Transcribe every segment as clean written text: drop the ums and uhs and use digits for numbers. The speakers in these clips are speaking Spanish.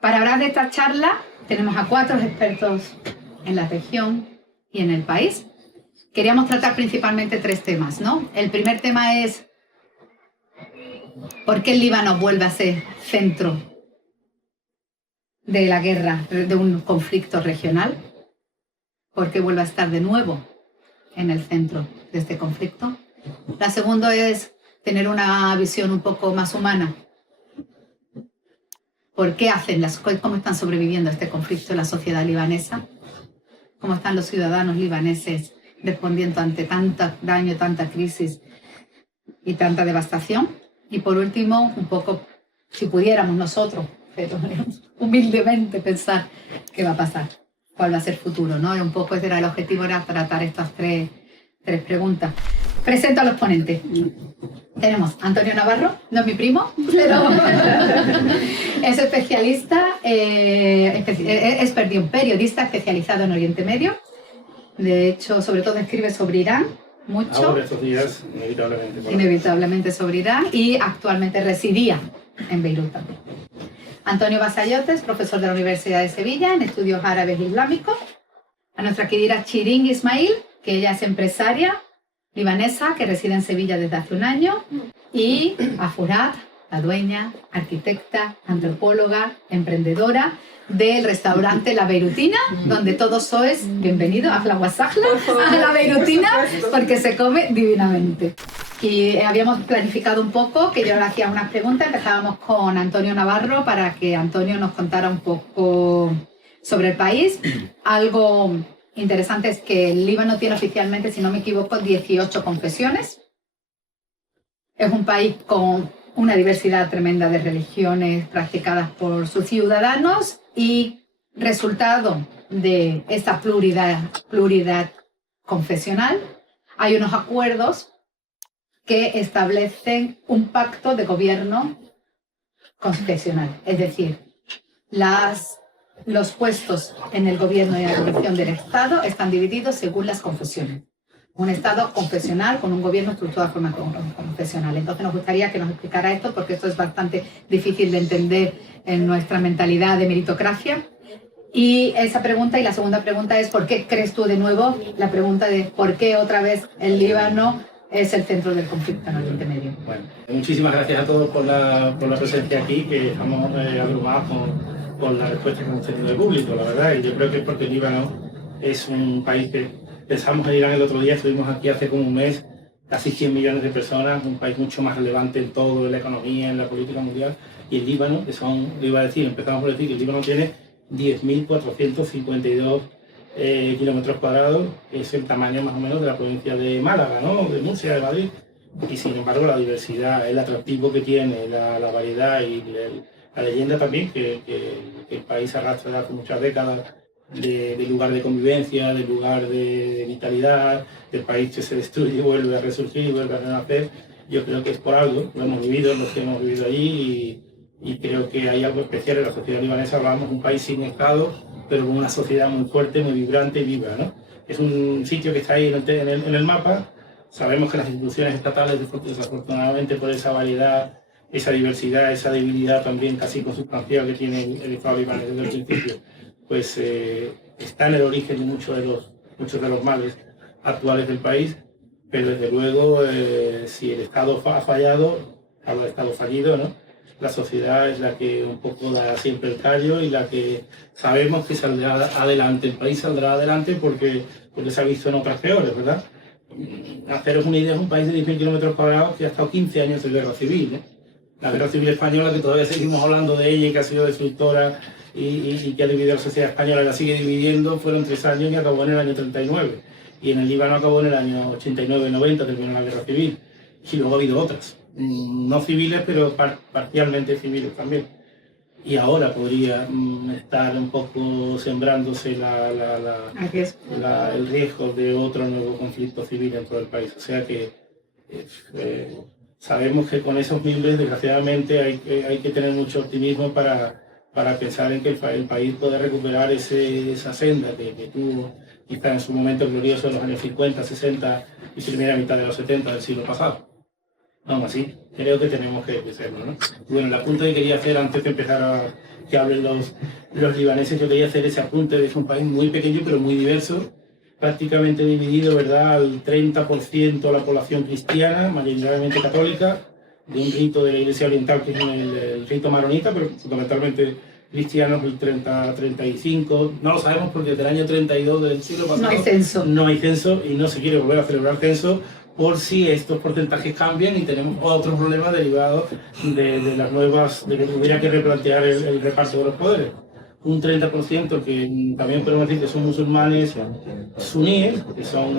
Para hablar de esta charla tenemos a 4 expertos en la región y en el país. Queríamos tratar principalmente 3 temas, ¿no? El primer tema es ¿por qué el Líbano vuelve a ser centro de la guerra, de un conflicto regional? ¿Por qué vuelve a estar de nuevo en el centro de este conflicto? La segunda es tener una visión un poco más humana. ¿Por qué hacen las cosas? ¿Cómo están sobreviviendo a este conflicto en la sociedad libanesa? ¿Cómo están los ciudadanos libaneses respondiendo ante tanto daño, tanta crisis y tanta devastación? Y por último, un poco, si pudiéramos nosotros, pero humildemente pensar qué va a pasar, cuál va a ser el futuro, ¿no? Un poco ese era el objetivo, era tratar estas tres preguntas. Presento a los ponentes. Tenemos a Antonio Navarro, no es mi primo, pero es especialista, es periodista especializado en Oriente Medio. De hecho, sobre todo escribe sobre Irán, mucho. Ahora estos días, inevitablemente sobre Irán, y actualmente residía en Beirut también. Antonio Basayotes, profesor de la Universidad de Sevilla en Estudios Árabes e Islámicos. A nuestra querida Shirin Ismail, que ella es empresaria libanesa que reside en Sevilla desde hace un año, y a Furat, la dueña, arquitecta, antropóloga, emprendedora del restaurante La Beirutina, donde todos sois bienvenidos a La Beirutina, porque se come divinamente. Y habíamos planificado un poco, que yo le hacía unas preguntas, empezábamos con Antonio Navarro para que Antonio nos contara un poco sobre el país. Algo interesante es que el Líbano tiene oficialmente, si no me equivoco, 18 confesiones. Es un país con una diversidad tremenda de religiones practicadas por sus ciudadanos y resultado de esta pluralidad confesional hay unos acuerdos que establecen un pacto de gobierno confesional, es decir, los puestos en el gobierno y en la dirección del Estado están divididos según las confesiones. Un Estado confesional con un gobierno estructurado de forma confesional. Entonces nos gustaría que nos explicara esto porque esto es bastante difícil de entender en nuestra mentalidad de meritocracia. Y esa pregunta, y la segunda pregunta es ¿por qué crees tú de nuevo? La pregunta de ¿por qué otra vez el Líbano es el centro del conflicto en Oriente Medio? Bueno, muchísimas gracias a todos por la presencia aquí, que estamos agrupados con la respuesta que hemos tenido del público, la verdad. Y yo creo que es porque el Líbano es un país que pensamos en Irán el otro día, estuvimos aquí hace como un mes, casi 100 millones de personas, un país mucho más relevante en todo, en la economía, en la política mundial, y el Líbano, que son, le iba a decir, empezamos por decir que el Líbano tiene 10.452 kilómetros cuadrados, es el tamaño más o menos de la provincia de Málaga, ¿no? De Murcia, de Madrid, y sin embargo la diversidad, el atractivo que tiene, la variedad y la leyenda también, que el país arrastra hace muchas décadas, de lugar de convivencia, de lugar de vitalidad, del país que se destruye y vuelve a resurgir y vuelve a renacer. Yo creo que es por algo, lo hemos vivido, los que hemos vivido allí, y creo que hay algo especial en la sociedad libanesa. Hablamos de un país sin Estado, pero con una sociedad muy fuerte, muy vibrante y viva, ¿no? Es un sitio que está ahí en el mapa. Sabemos que las instituciones estatales, desafortunadamente por esa variedad, esa diversidad, esa debilidad también casi consustancial que tiene el Estado libanés desde el principio, pues está en el origen de muchos de los males actuales del país, pero desde luego si el Estado ha fallado, hablo de Estado fallido, ¿no? La sociedad es la que un poco da siempre el callo y la que sabemos que saldrá adelante. El país saldrá adelante porque se ha visto en otras peores, ¿verdad? Haceros una idea, es un país de 10.000 kilómetros cuadrados que ha estado 15 años en guerra civil, ¿eh? La guerra civil española, que todavía seguimos hablando de ella y que ha sido destructora y que ha dividido la sociedad española, la sigue dividiendo, fueron 3 años y acabó en el año 39. Y en el Líbano acabó en el año 89-90, terminó la guerra civil. Y luego ha habido otras, no civiles, pero parcialmente civiles también. Y ahora podría estar un poco sembrándose el riesgo de otro nuevo conflicto civil dentro del país. O sea que sabemos que con esos miles, desgraciadamente, hay que tener mucho optimismo para pensar en que el país puede recuperar esa senda que tuvo quizá en su momento glorioso en los años 50, 60 y primera mitad de los 70 del siglo pasado. Vamos así, creo que tenemos que hacerlo, ¿no? Bueno, la punta que quería hacer antes de empezar que hablen los libaneses. Yo quería hacer ese apunte de que es un país muy pequeño pero muy diverso, prácticamente dividido, ¿verdad?, al 30% de la población cristiana, mayoritariamente católica, de un rito de la Iglesia Oriental que es el rito maronita, pero fundamentalmente cristianos el 30-35, no lo sabemos porque desde el año 32 del siglo pasado no hay censo y no se quiere volver a celebrar censo por si estos porcentajes cambian y tenemos otros problemas derivados de las nuevas, de que hubiera que replantear el reparto de los poderes. Un 30% que también podemos decir que son musulmanes suníes, que son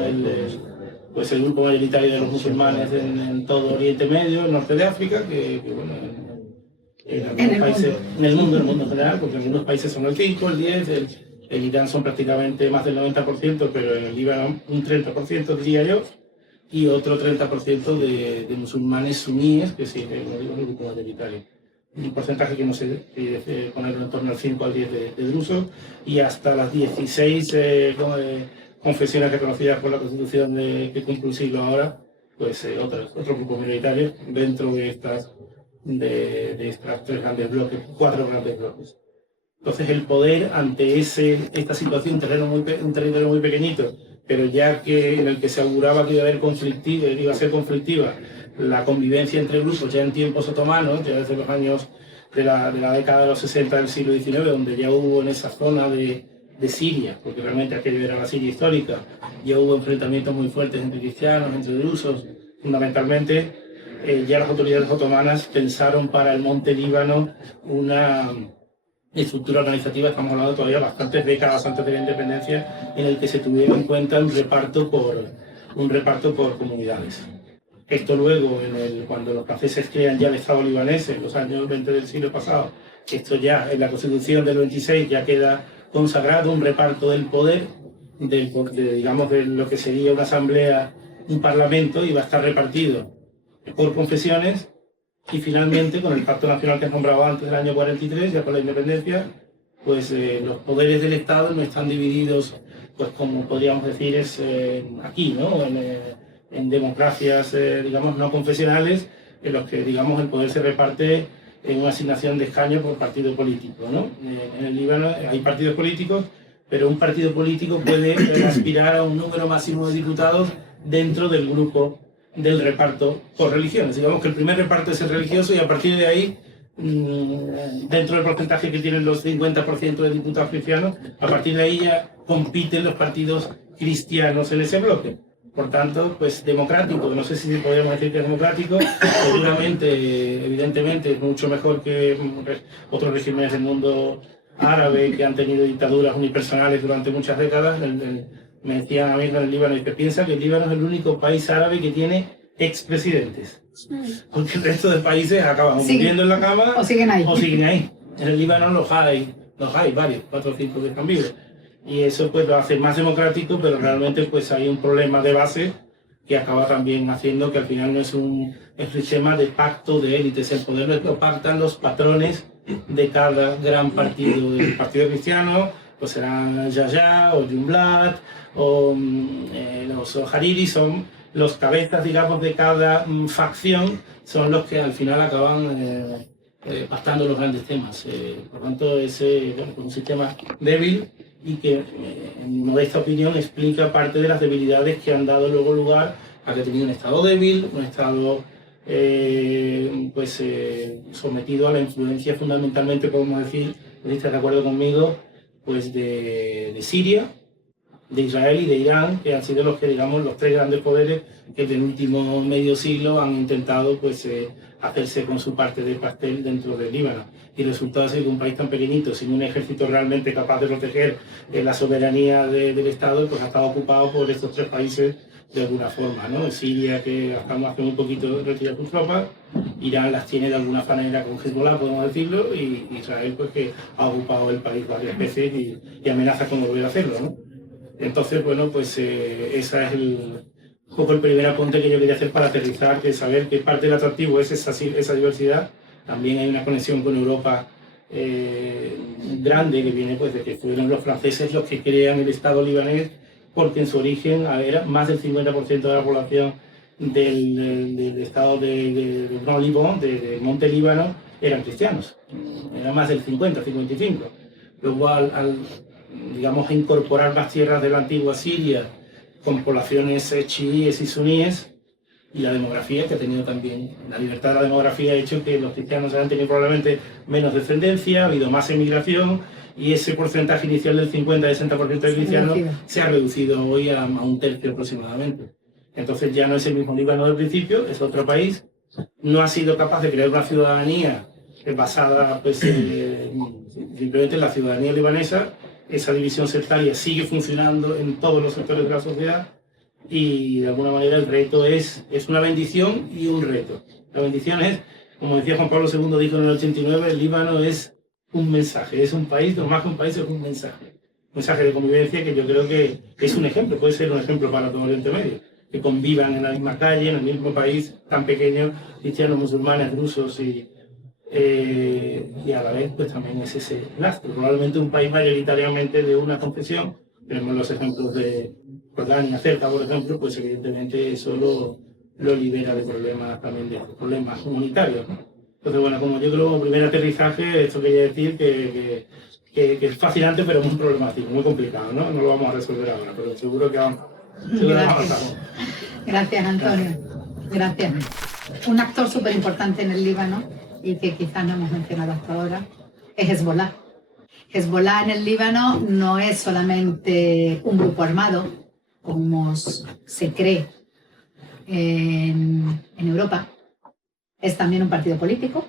pues el grupo mayoritario de los musulmanes en todo Oriente Medio, el norte de África, que bueno, en algunos países, en el mundo en general, porque en algunos países son el 5, el 10, el Irán son prácticamente más del 90%, pero en el Líbano un 30% diría yo, y otro 30% de musulmanes suníes, que sí, es el grupo mayoritario. Un porcentaje que no sé ponerlo en torno al 5 al 10 de drusos, y hasta las 16 confesiones reconocidas por la Constitución que cumple un siglo ahora, pues otros grupos minoritarios dentro de estas tres grandes bloques, 4 grandes bloques. Entonces el poder ante esta situación, un territorio muy pequeñito, pero ya que en el que se auguraba que iba a ser conflictiva la convivencia entre grupos ya en tiempos otomanos, ya desde los años de la década de los 60 del siglo XIX, donde ya hubo en esa zona de Siria, porque realmente aquello era la Siria histórica, ya hubo enfrentamientos muy fuertes entre cristianos, entre drusos, fundamentalmente. Ya las autoridades otomanas pensaron para el monte Líbano una estructura organizativa, estamos hablando todavía bastantes décadas antes de la independencia, en el que se tuviera en cuenta un reparto por comunidades. Esto luego, cuando los franceses crean ya el Estado libanés, en los años 20 del siglo pasado, esto ya en la Constitución del 26 ya queda consagrado un reparto del poder, digamos, de lo que sería una asamblea, un parlamento, y va a estar repartido por confesiones, y finalmente con el Pacto Nacional que he nombrado antes del año 43, ya con la independencia, pues los poderes del Estado no están divididos, pues como podríamos decir es aquí, ¿no? En democracias, digamos, no confesionales, en los que, digamos, el poder se reparte en una asignación de escaños por partido político, ¿no? En el Líbano hay partidos políticos, pero un partido político puede aspirar a un número máximo de diputados dentro del grupo del reparto por religiones. Digamos que el primer reparto es el religioso y a partir de ahí, dentro del porcentaje que tienen los 50% de diputados cristianos, a partir de ahí ya compiten los partidos cristianos en ese bloque. Por tanto, pues democrático, no sé si podríamos decir que es democrático, seguramente, evidentemente, es mucho mejor que otros regímenes del mundo árabe que han tenido dictaduras unipersonales durante muchas décadas. Me decían a mí en el Líbano que piensa que el Líbano es el único país árabe que tiene expresidentes. Porque el resto de países acaban muriendo en la cama o siguen ahí. En el Líbano los hay varios, 4 o 5 que están vivos. Y eso pues lo hace más democrático, pero realmente pues hay un problema de base que acaba también haciendo que al final no es un sistema de pacto de élites. El poder lo pactan los patrones de cada gran partido. El partido cristiano pues serán Yahya o Jumblat o los Hariri, son los cabezas, digamos, de cada facción, son los que al final acaban pactando los grandes temas. Por tanto, es un sistema débil y que, en modesta opinión, explica parte de las debilidades que han dado luego lugar a que ha tenido un Estado débil, un Estado sometido a la influencia fundamentalmente, podemos decir, si estás de acuerdo conmigo, pues de Siria, de Israel y de Irán, que han sido los que, digamos, los 3 grandes poderes que en el último medio siglo han intentado pues hacerse con su parte del pastel dentro del Líbano. Y el resultado es que un país tan pequeñito, sin un ejército realmente capaz de proteger la soberanía del Estado, pues ha estado ocupado por estos 3 países de alguna forma, ¿no? Siria, que hasta hace un poquito retira sus tropas, Irán las tiene de alguna manera con Hezbollah, podemos decirlo, y Israel, pues que ha ocupado el país varias veces y amenaza con volver a hacerlo, ¿no? Entonces, bueno, pues esa es un poco el primer apunte que yo quería hacer para aterrizar, que saber que parte del atractivo es esa diversidad. También hay una conexión con Europa grande que viene pues de que fueron los franceses los que crean el Estado libanés, porque en su origen era más del 50% de la población del estado de Gran Líbano, del monte Líbano, eran cristianos. era más del 50-55. Luego digamos, incorporar más tierras de la antigua Siria con poblaciones chiíes y suníes, y la demografía que ha tenido también, la libertad de la demografía ha hecho que los cristianos hayan tenido probablemente menos descendencia, ha habido más emigración, y ese porcentaje inicial del 50-60% de cristianos se ha reducido hoy a un tercio aproximadamente. Entonces ya no es el mismo Líbano del principio, es otro país, no ha sido capaz de crear una ciudadanía basada pues, simplemente en la ciudadanía libanesa. Esa división sectaria sigue funcionando en todos los sectores de la sociedad, y de alguna manera el reto es una bendición y un reto. La bendición es, como decía Juan Pablo II, dijo en el 89, el Líbano es un mensaje, es un país, no más que un país, es un mensaje. Un mensaje de convivencia que yo creo que es un ejemplo, puede ser un ejemplo para todo Oriente Medio, que convivan en la misma calle, en el mismo país tan pequeño, cristianos, musulmanes, rusos y a la vez pues también es ese lastre. Probablemente un país mayoritariamente de una confesión, tenemos los ejemplos de Jordania cerca, por ejemplo, pues evidentemente eso lo libera de problemas también, de problemas humanitarios, ¿no? Entonces, bueno, como yo creo, como primer aterrizaje, esto quería decir que es fascinante, pero muy problemático, muy complicado, ¿no? No lo vamos a resolver ahora, pero seguro que vamos a avanzar. Gracias, Antonio. Gracias. Un actor súper importante en el Líbano, y que quizás no hemos mencionado hasta ahora, es Hezbollah. Hezbollah en el Líbano no es solamente un grupo armado, como se cree en Europa. Es también un partido político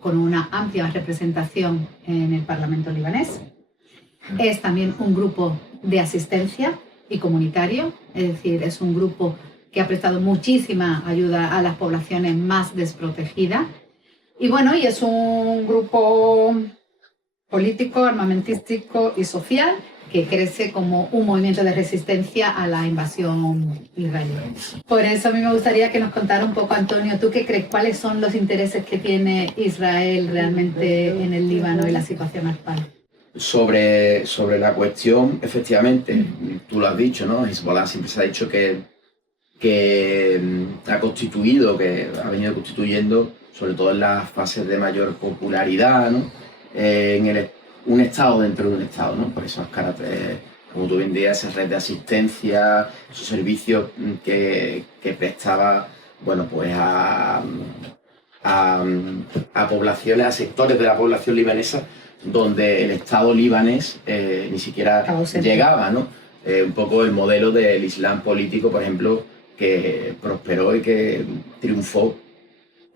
con una amplia representación en el Parlamento libanés. Es también un grupo de asistencia y comunitario, es decir, es un grupo que ha prestado muchísima ayuda a las poblaciones más desprotegidas. Y bueno, y es un grupo político, armamentístico y social que crece como un movimiento de resistencia a la invasión israelí. Por eso a mí me gustaría que nos contara un poco, Antonio, ¿tú qué crees? ¿Cuáles son los intereses que tiene Israel realmente en el Líbano y la situación actual? Sobre la cuestión, efectivamente, tú lo has dicho, ¿no? Hezbollah siempre se ha dicho que ha constituido, que ha venido constituyendo, sobre todo en las fases de mayor popularidad, ¿no? Un Estado dentro de un Estado, ¿no? Por esos caracteres, como tú bien decías, esa red de asistencia, esos servicios que prestaba, bueno, pues a poblaciones, a sectores de la población libanesa, donde el Estado libanés ni siquiera llegaba, ¿no? Un poco el modelo del Islam político, por ejemplo, que prosperó y que triunfó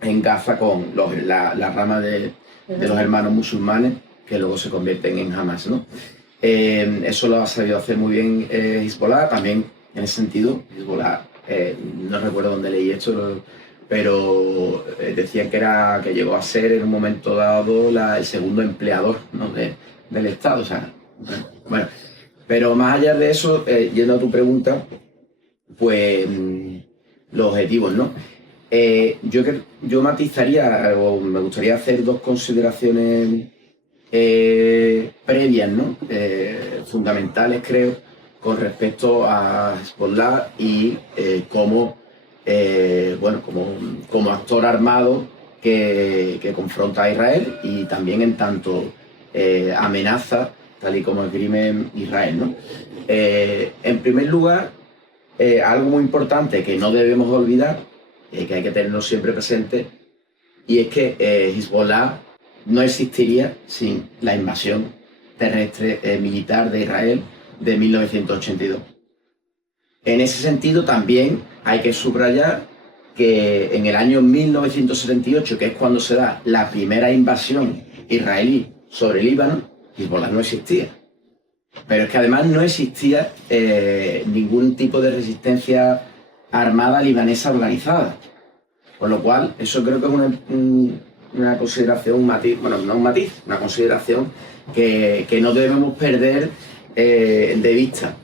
en Gaza con la rama de los hermanos musulmanes, que luego se convierten en Hamas, ¿no? Eso lo ha sabido hacer muy bien Hezbollah. También, en ese sentido, Hezbollah, no recuerdo dónde leí esto, pero decían que llegó a ser en un momento dado el segundo empleador, ¿no? del Estado. O sea, bueno, pero más allá de eso, yendo a tu pregunta, pues los objetivos, ¿no? Yo matizaría, o me gustaría hacer dos consideraciones previas, ¿no? Fundamentales, creo, con respecto a Hezbollah y como actor armado que confronta a Israel, y también en tanto amenaza, tal y como esgrime Israel, ¿no? En primer lugar, algo muy importante que no debemos olvidar, que hay que tenerlo siempre presente, y es que Hezbollah no existiría sin la invasión terrestre militar de Israel de 1982. En ese sentido, también hay que subrayar que en el año 1978, que es cuando se da la primera invasión israelí sobre Líbano, Hezbollah no existía. Pero es que además no existía ningún tipo de resistencia armada libanesa organizada. Con lo cual, eso creo que es una consideración, una consideración que no debemos perder de vista.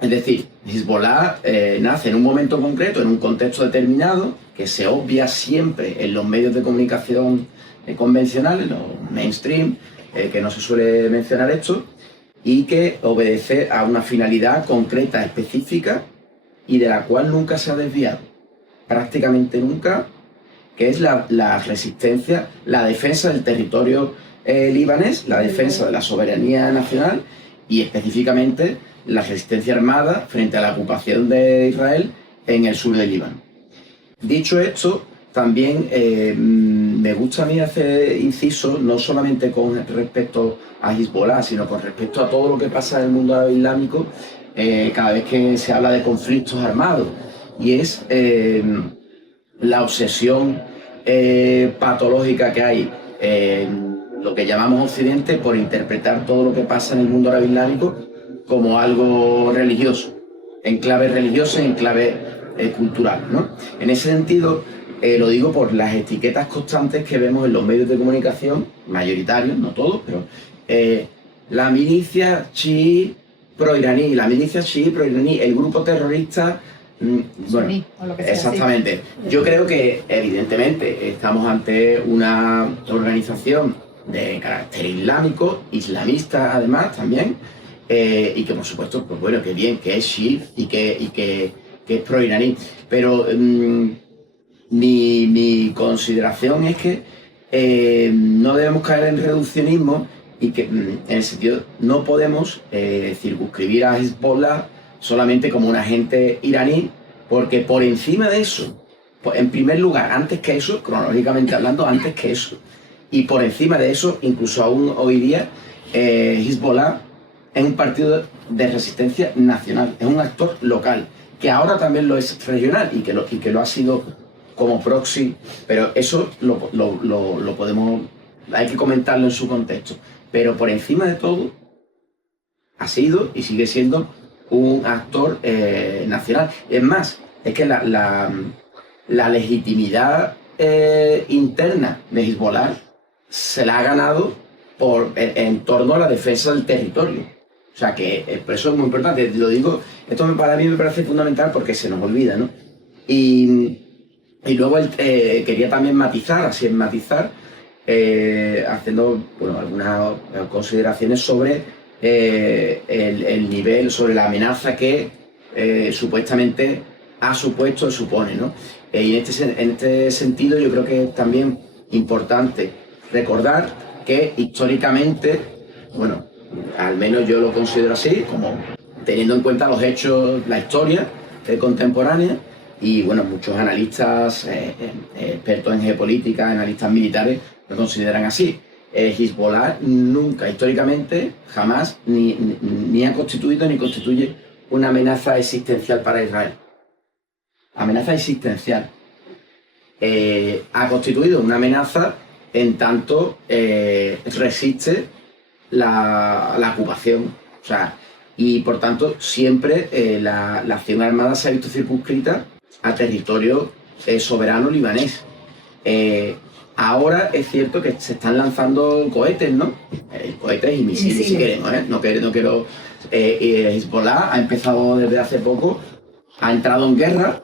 Es decir, Hezbollah nace en un momento concreto, en un contexto determinado, que se obvia siempre en los medios de comunicación convencionales, los mainstream, que no se suele mencionar esto, y que obedece a una finalidad concreta, específica, y de la cual nunca se ha desviado, prácticamente nunca, que es la resistencia, la defensa del territorio libanés, la defensa de la soberanía nacional y específicamente la resistencia armada frente a la ocupación de Israel en el sur del Líbano. Dicho esto, también me gusta a mí hacer inciso no solamente con respecto a Hezbollah, sino con respecto a todo lo que pasa en el mundo árabe islámico cada vez que se habla de conflictos armados, y es la obsesión patológica que hay en lo que llamamos Occidente por interpretar todo lo que pasa en el mundo árabe islámico como algo religioso, en clave religiosa y en clave cultural, ¿no? En ese sentido, lo digo por las etiquetas constantes que vemos en los medios de comunicación, mayoritarios, no todos, pero la milicia chií pro-iraní, la milicia chií pro-iraní, el grupo terrorista, bueno, Suní, o lo que sea, exactamente. sí. Yo creo que evidentemente estamos ante una organización de carácter islámico, islamista además también, y que por supuesto, pues bueno, que bien, que es chií y que es pro-iraní, pero mi consideración es que no debemos caer en reduccionismo y que en el sentido no podemos circunscribir a Hezbollah solamente como un agente iraní, porque por encima de eso, pues en primer lugar, antes que eso, cronológicamente hablando, antes que eso, y por encima de eso, incluso aún hoy día, Hezbollah es un partido de resistencia nacional, es un actor local, que ahora también lo es regional y que lo ha sido como proxy, pero eso lo podemos, hay que comentarlo en su contexto. Pero por encima de todo, ha sido y sigue siendo un actor nacional. Es más, es que la legitimidad interna de Hezbollah se la ha ganado en torno a la defensa del territorio. O sea que por eso es muy importante. Lo digo, esto para mí me parece fundamental porque se nos olvida, ¿no? Y luego quería también matizar, haciendo bueno, algunas consideraciones sobre el nivel, sobre la amenaza que supuestamente supone, ¿no? Y en este sentido yo creo que es también importante recordar que históricamente, bueno, al menos yo lo considero así, como teniendo en cuenta los hechos, la historia contemporánea, y bueno, muchos analistas, expertos en geopolítica, analistas militares, lo consideran así. Hezbollah nunca, históricamente, jamás, ni ha constituido ni constituye una amenaza existencial para Israel. Amenaza existencial. Ha constituido una amenaza en tanto resiste la ocupación. O sea, y por tanto, siempre la acción armada se ha visto circunscrita a territorio soberano libanés. Ahora es cierto que se están lanzando cohetes, ¿no? Cohetes y misiles, si queremos, ¿eh? No quiero Hezbollah ha empezado desde hace poco, ha entrado en guerra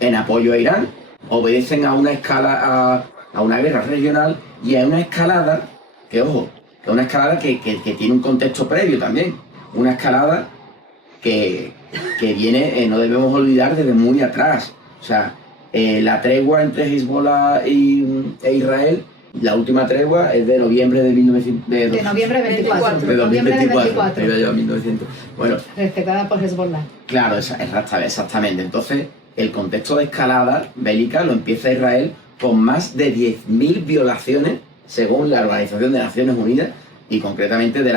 en apoyo a Irán, obedecen a una escala, a una guerra regional y a una escalada, que ojo, que es una escalada que tiene un contexto previo también, una escalada que viene, no debemos olvidar, desde muy atrás. O sea, la tregua entre Hezbollah e Israel, la última tregua es de noviembre de noviembre 24. De 2024. 2024. Bueno, respetada por Hezbollah. Claro, exactamente. Entonces, el contexto de escalada bélica lo empieza Israel con más de 10.000 violaciones, según la Organización de Naciones Unidas, y concretamente de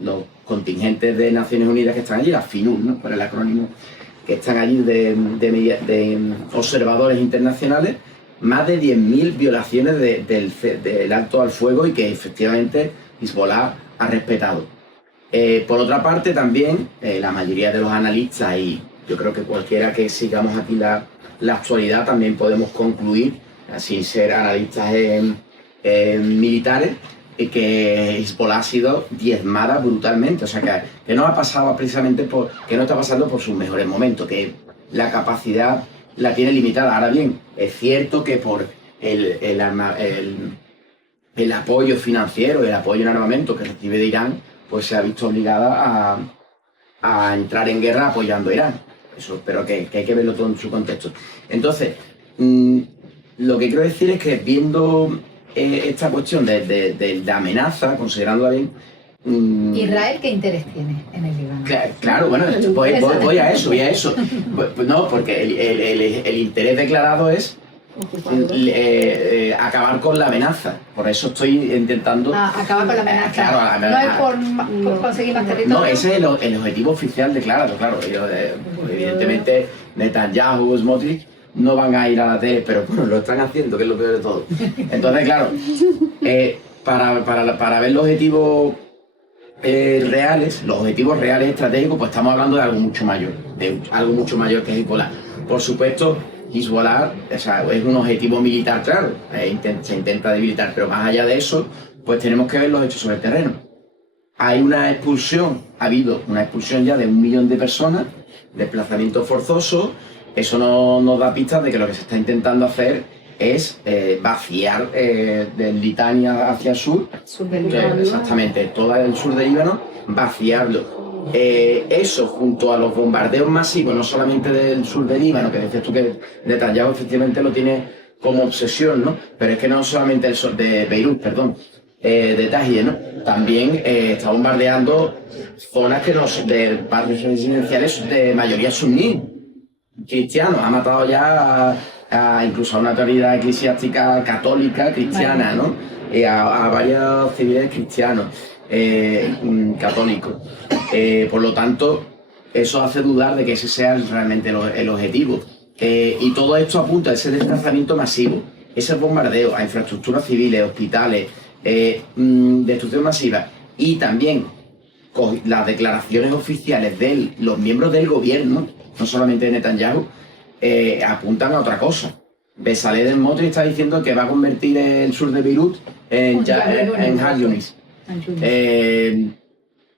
los contingentes de Naciones Unidas que están allí, la FINUR, ¿no? Por el acrónimo, que están allí de observadores internacionales, más de 10.000 violaciones del alto al fuego y que efectivamente Hezbollah ha respetado. Por otra parte, también la mayoría de los analistas, y yo creo que cualquiera que sigamos aquí la actualidad, también podemos concluir, sin ser analistas militares, que Hezbollah ha sido diezmada brutalmente. O sea, que no ha pasado precisamente que no está pasando por sus mejores momentos, que la capacidad la tiene limitada. Ahora bien, es cierto que por el apoyo financiero, el apoyo en armamento que recibe de Irán, pues se ha visto obligada a entrar en guerra apoyando a Irán. Eso, pero que hay que verlo todo en su contexto. Entonces, lo que quiero decir es que viendo esta cuestión de amenaza, considerándola bien. ¿Israel qué interés tiene en el Líbano? Claro, bueno, voy a eso. Pues no, porque el interés declarado es acabar con la amenaza. Por eso estoy intentando... acabar con la amenaza. Claro, no es por conseguir más territorio. No, ese es el objetivo oficial declarado, claro. Ellos, evidentemente, Netanyahu, Smotrich no van a ir a la tele, pero bueno, lo están haciendo, que es lo peor de todo. Entonces, claro, para ver los objetivos reales, estratégicos, pues estamos hablando de algo mucho mayor, que Hezbollah. Por supuesto, Hezbollah, o sea, es un objetivo militar, claro, se intenta debilitar, pero más allá de eso, pues tenemos que ver los hechos sobre el terreno. Ha habido una expulsión ya de 1 millón de personas, desplazamiento forzoso. Eso nos da pistas de que lo que se está intentando hacer es vaciar del Litania hacia el sur, exactamente, todo el sur del Líbano, vaciarlo. Eso junto a los bombardeos masivos, no solamente del sur del Líbano, que decías tú que Netanyahu efectivamente lo tiene como obsesión, ¿no? Pero es que no solamente el sur de Beirut, de Tahrir, ¿no? También está bombardeando zonas de barrios residenciales de mayoría suní, cristianos. Ha matado ya incluso a una autoridad eclesiástica católica cristiana, ¿no? A varios civiles cristianos católicos. Por lo tanto, eso hace dudar de que ese sea realmente el objetivo. Y todo esto apunta a ese desplazamiento masivo, ese bombardeo a infraestructuras civiles, hospitales, destrucción masiva, y también con las declaraciones oficiales de los miembros del gobierno, no solamente de Netanyahu, apuntan a otra cosa. Bezalel Smotrich está diciendo que va a convertir el sur de Beirut en Han Yunis.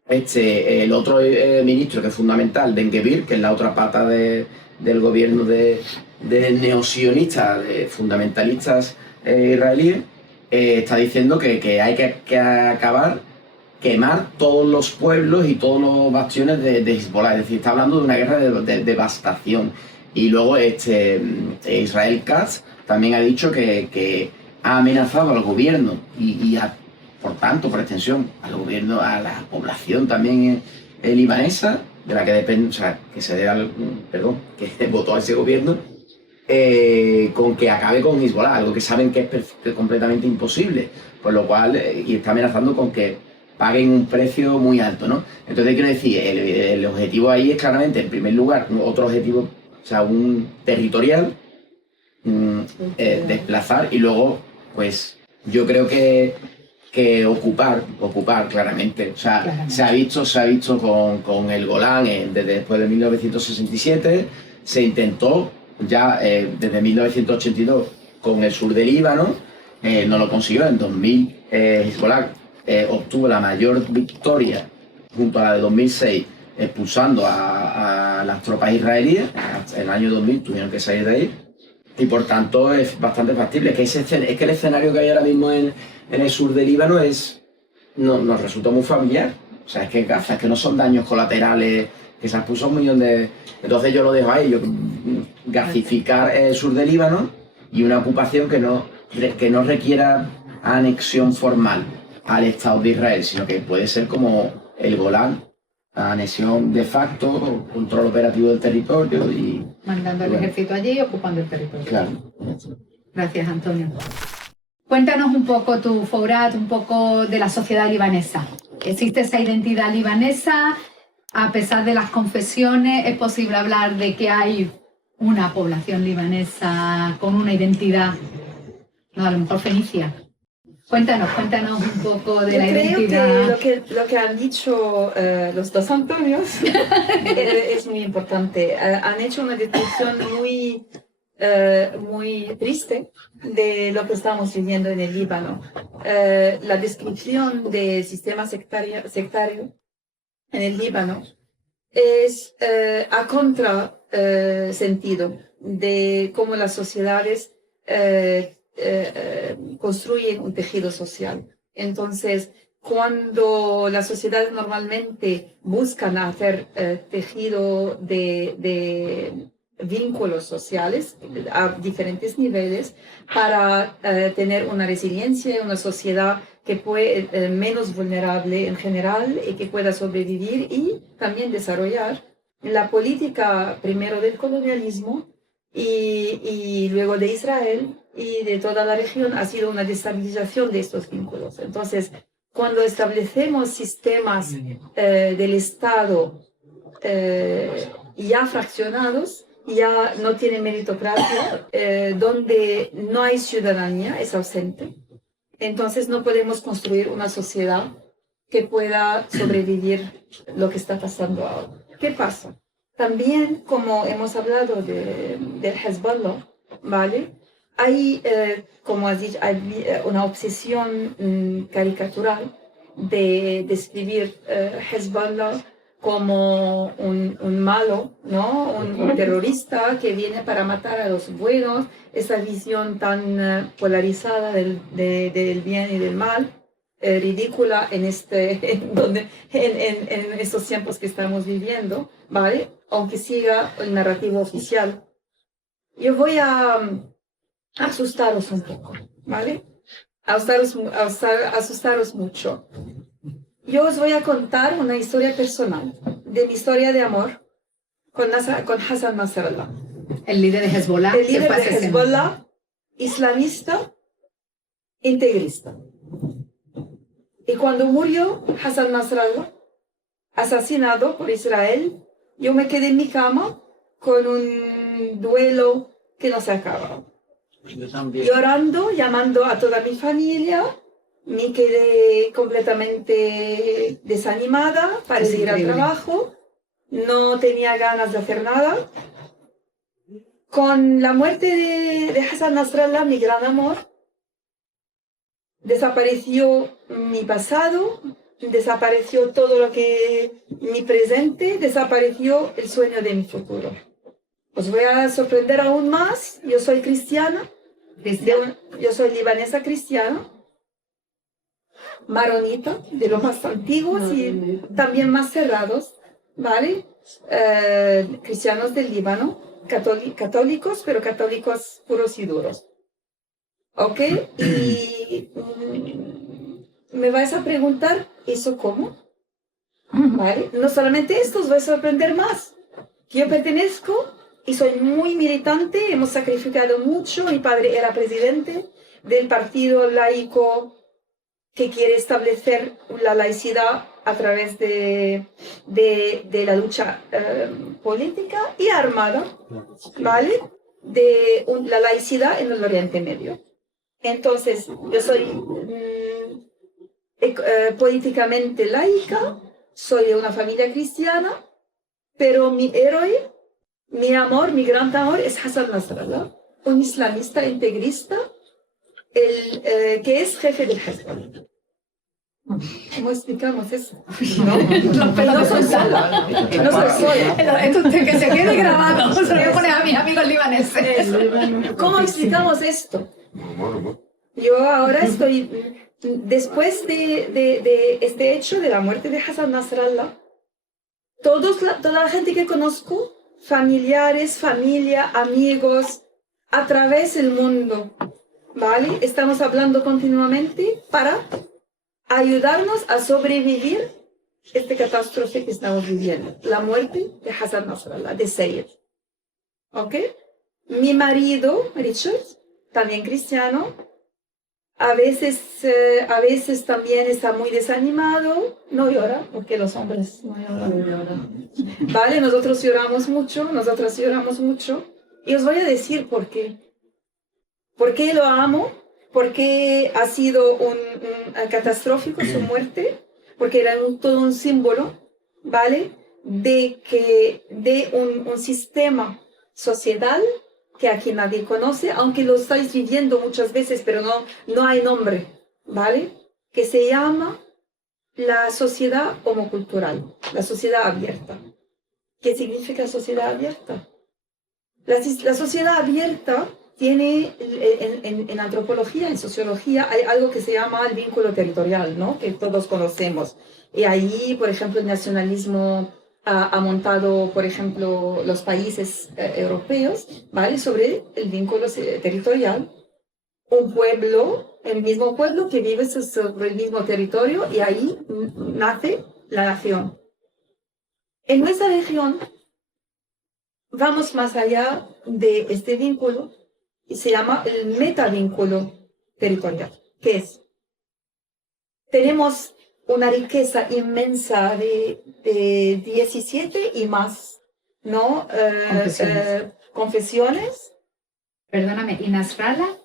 El otro ministro que es fundamental, Ben-Gvir, que es la otra pata del gobierno de neosionistas, de fundamentalistas israelíes, está diciendo que hay que acabar, quemar todos los pueblos y todos los bastiones de Hezbollah. Es decir, está hablando de una guerra de devastación. Y luego Israel Katz también ha dicho que ha amenazado al gobierno por tanto, por extensión, al gobierno, a la población también libanesa, de la que depende, o sea, que votó a ese gobierno, con que acabe con Hezbollah, algo que saben que es completamente imposible, por lo cual, y está amenazando con que paguen un precio muy alto, ¿no? Entonces, quiero decir, el objetivo ahí es claramente, en primer lugar, otro objetivo, o sea, un territorial, desplazar, y luego, pues, yo creo que ocupar claramente. O sea, claramente. Se ha visto con el Golán desde después de 1967, se intentó ya desde 1982 con el sur del Líbano, no lo consiguió. En 2000 Hezbollah obtuvo la mayor victoria junto a la de 2006, expulsando a las tropas israelíes. En el año 2000 tuvieron que salir de ahí. Y por tanto es bastante factible. Es que el escenario que hay ahora mismo en el sur del Líbano nos resulta muy familiar. O sea, es que no son daños colaterales, que se puso 1 millón de... Entonces yo lo dejo ahí, gasificar el sur del Líbano y una ocupación que no requiera anexión formal al Estado de Israel, sino que puede ser como el Golán, anexión de facto, control operativo del territorio y... Mandando el ejército allí y ocupando el territorio. Claro. Gracias, Antonio. Cuéntanos un poco tu Fourat, un poco de la sociedad libanesa. ¿Existe esa identidad libanesa? A pesar de las confesiones, ¿es posible hablar de que hay una población libanesa con una identidad, no, a lo mejor fenicia? Cuéntanos un poco de la identidad. Creo que lo que han dicho los dos Antonios es muy importante. Han hecho una descripción muy triste de lo que estamos viviendo en el Líbano. La descripción del sistema sectario en el Líbano es a contrasentido de cómo las sociedades construyen un tejido social. Entonces, cuando las sociedades normalmente buscan hacer tejido de vínculos sociales a diferentes niveles para tener una resiliencia, una sociedad que puede menos vulnerable en general y que pueda sobrevivir y también desarrollar la política primero del colonialismo y luego de Israel y de toda la región ha sido una destabilización de estos vínculos. Entonces, cuando establecemos sistemas del Estado ya fraccionados, ya no tienen meritocracia, donde no hay ciudadanía, es ausente, entonces no podemos construir una sociedad que pueda sobrevivir lo que está pasando ahora. ¿Qué pasa? También, como hemos hablado del Hezbollah, ¿vale? Hay, como has dicho, hay una obsesión caricatural de describir Hezbollah como un malo, ¿no? Un terrorista que viene para matar a los buenos, esa visión tan polarizada del bien y del mal, ridícula en estos tiempos que estamos viviendo, ¿vale? Aunque siga el narrativo oficial. Yo voy a asustaros un poco, ¿vale? Asustaros mucho. Yo os voy a contar una historia personal de mi historia de amor con Hassan Nasrallah. El líder de Hezbollah. El líder de Hezbollah, islamista, integrista. Y cuando murió Hassan Nasrallah, asesinado por Israel, yo me quedé en mi cama con un duelo que no se acaba. Llorando, llamando a toda mi familia, me quedé completamente desanimada para ir al trabajo, no tenía ganas de hacer nada. Con la muerte de Hassan Nasrallah, mi gran amor, desapareció mi pasado, desapareció todo lo que mi presente, desapareció el sueño de mi futuro. Os voy a sorprender aún más, yo soy cristiana, yo soy libanesa cristiana, maronita, de los más antiguos y también más cerrados, ¿vale? Cristianos del Líbano, católicos, pero católicos puros y duros. ¿Ok? Y me vais a preguntar, ¿eso cómo? ¿Vale? No solamente esto, os voy a sorprender más. Yo pertenezco y soy muy militante, hemos sacrificado mucho, mi padre era presidente del partido laico que quiere establecer la laicidad a través de la lucha política y armada, ¿vale? De la laicidad en el Oriente Medio. Entonces, yo soy políticamente laica, soy de una familia cristiana, pero mi héroe, mi amor, mi gran amor es Hassan Nasrallah, un islamista integrista, que es jefe del Hezbollah. ¿Cómo explicamos eso? No soy sola. No soy sola. Esto que se quede grabado. Se lo voy a poner a mis amigos libaneses. ¿Cómo explicamos esto? Yo ahora estoy, después de este hecho de la muerte de Hassan Nasrallah, toda la gente que conozco, familiares, familia, amigos, a través del mundo, ¿vale? Estamos hablando continuamente para ayudarnos a sobrevivir esta catástrofe que estamos viviendo, la muerte de Hassan Nasrallah, de Seyed. ¿Ok? Mi marido, Richard, también cristiano, a veces también está muy desanimado, no llora, porque los hombres no lloran. ¿Vale? Nosotros lloramos mucho, nosotras lloramos mucho, y os voy a decir por qué. ¿Por qué lo amo? Porque ha sido un catastrófico su muerte, porque era todo un símbolo, ¿vale? De un sistema sociedad que aquí nadie conoce, aunque lo estáis viviendo muchas veces, pero no hay nombre, ¿vale? Que se llama la sociedad homocultural, la sociedad abierta. ¿Qué significa sociedad abierta? La sociedad abierta tiene, en antropología, en sociología, hay algo que se llama el vínculo territorial, ¿no? Que todos conocemos. Y ahí, por ejemplo, el nacionalismo ha montado, por ejemplo, los países europeos, ¿vale? Sobre el vínculo territorial. Un pueblo, el mismo pueblo que vive sobre el mismo territorio y ahí nace la nación. En nuestra región vamos más allá de este vínculo y se llama el metavínculo territorial. ¿Qué es? Tenemos una riqueza inmensa de 17 y más, ¿no? Confesiones. Perdóname, ¿y Nasrallah?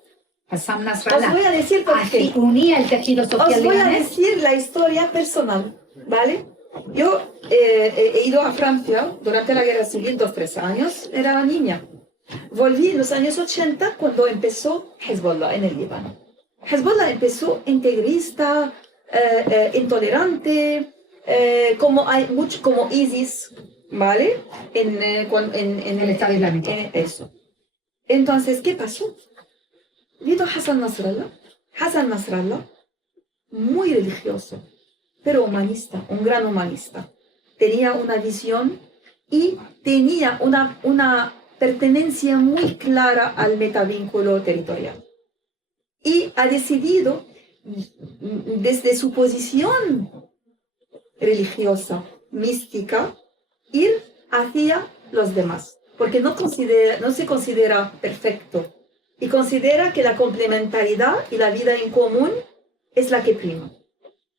Hassan Nasrallah. Os voy a decir por qué. Unía el tejido social Os voy a libanés. decir la historia personal, ¿vale? Yo he ido a Francia durante la Guerra Civil 2-3 años, era niña. Volví en los años 80 cuando empezó Hezbollah en el Líbano. Hezbollah empezó integrista, intolerante, como ISIS, ¿vale? En El Estado Islámico. Eso. Entonces, ¿qué pasó? Vino Hassan Nasrallah. Hassan Nasrallah, muy religioso, pero humanista, un gran humanista. Tenía una visión y tenía una pertenencia muy clara al metavínculo territorial. Y ha decidido, desde su posición religiosa, mística, ir hacia los demás, porque no se considera perfecto y considera que la complementariedad y la vida en común es la que prima.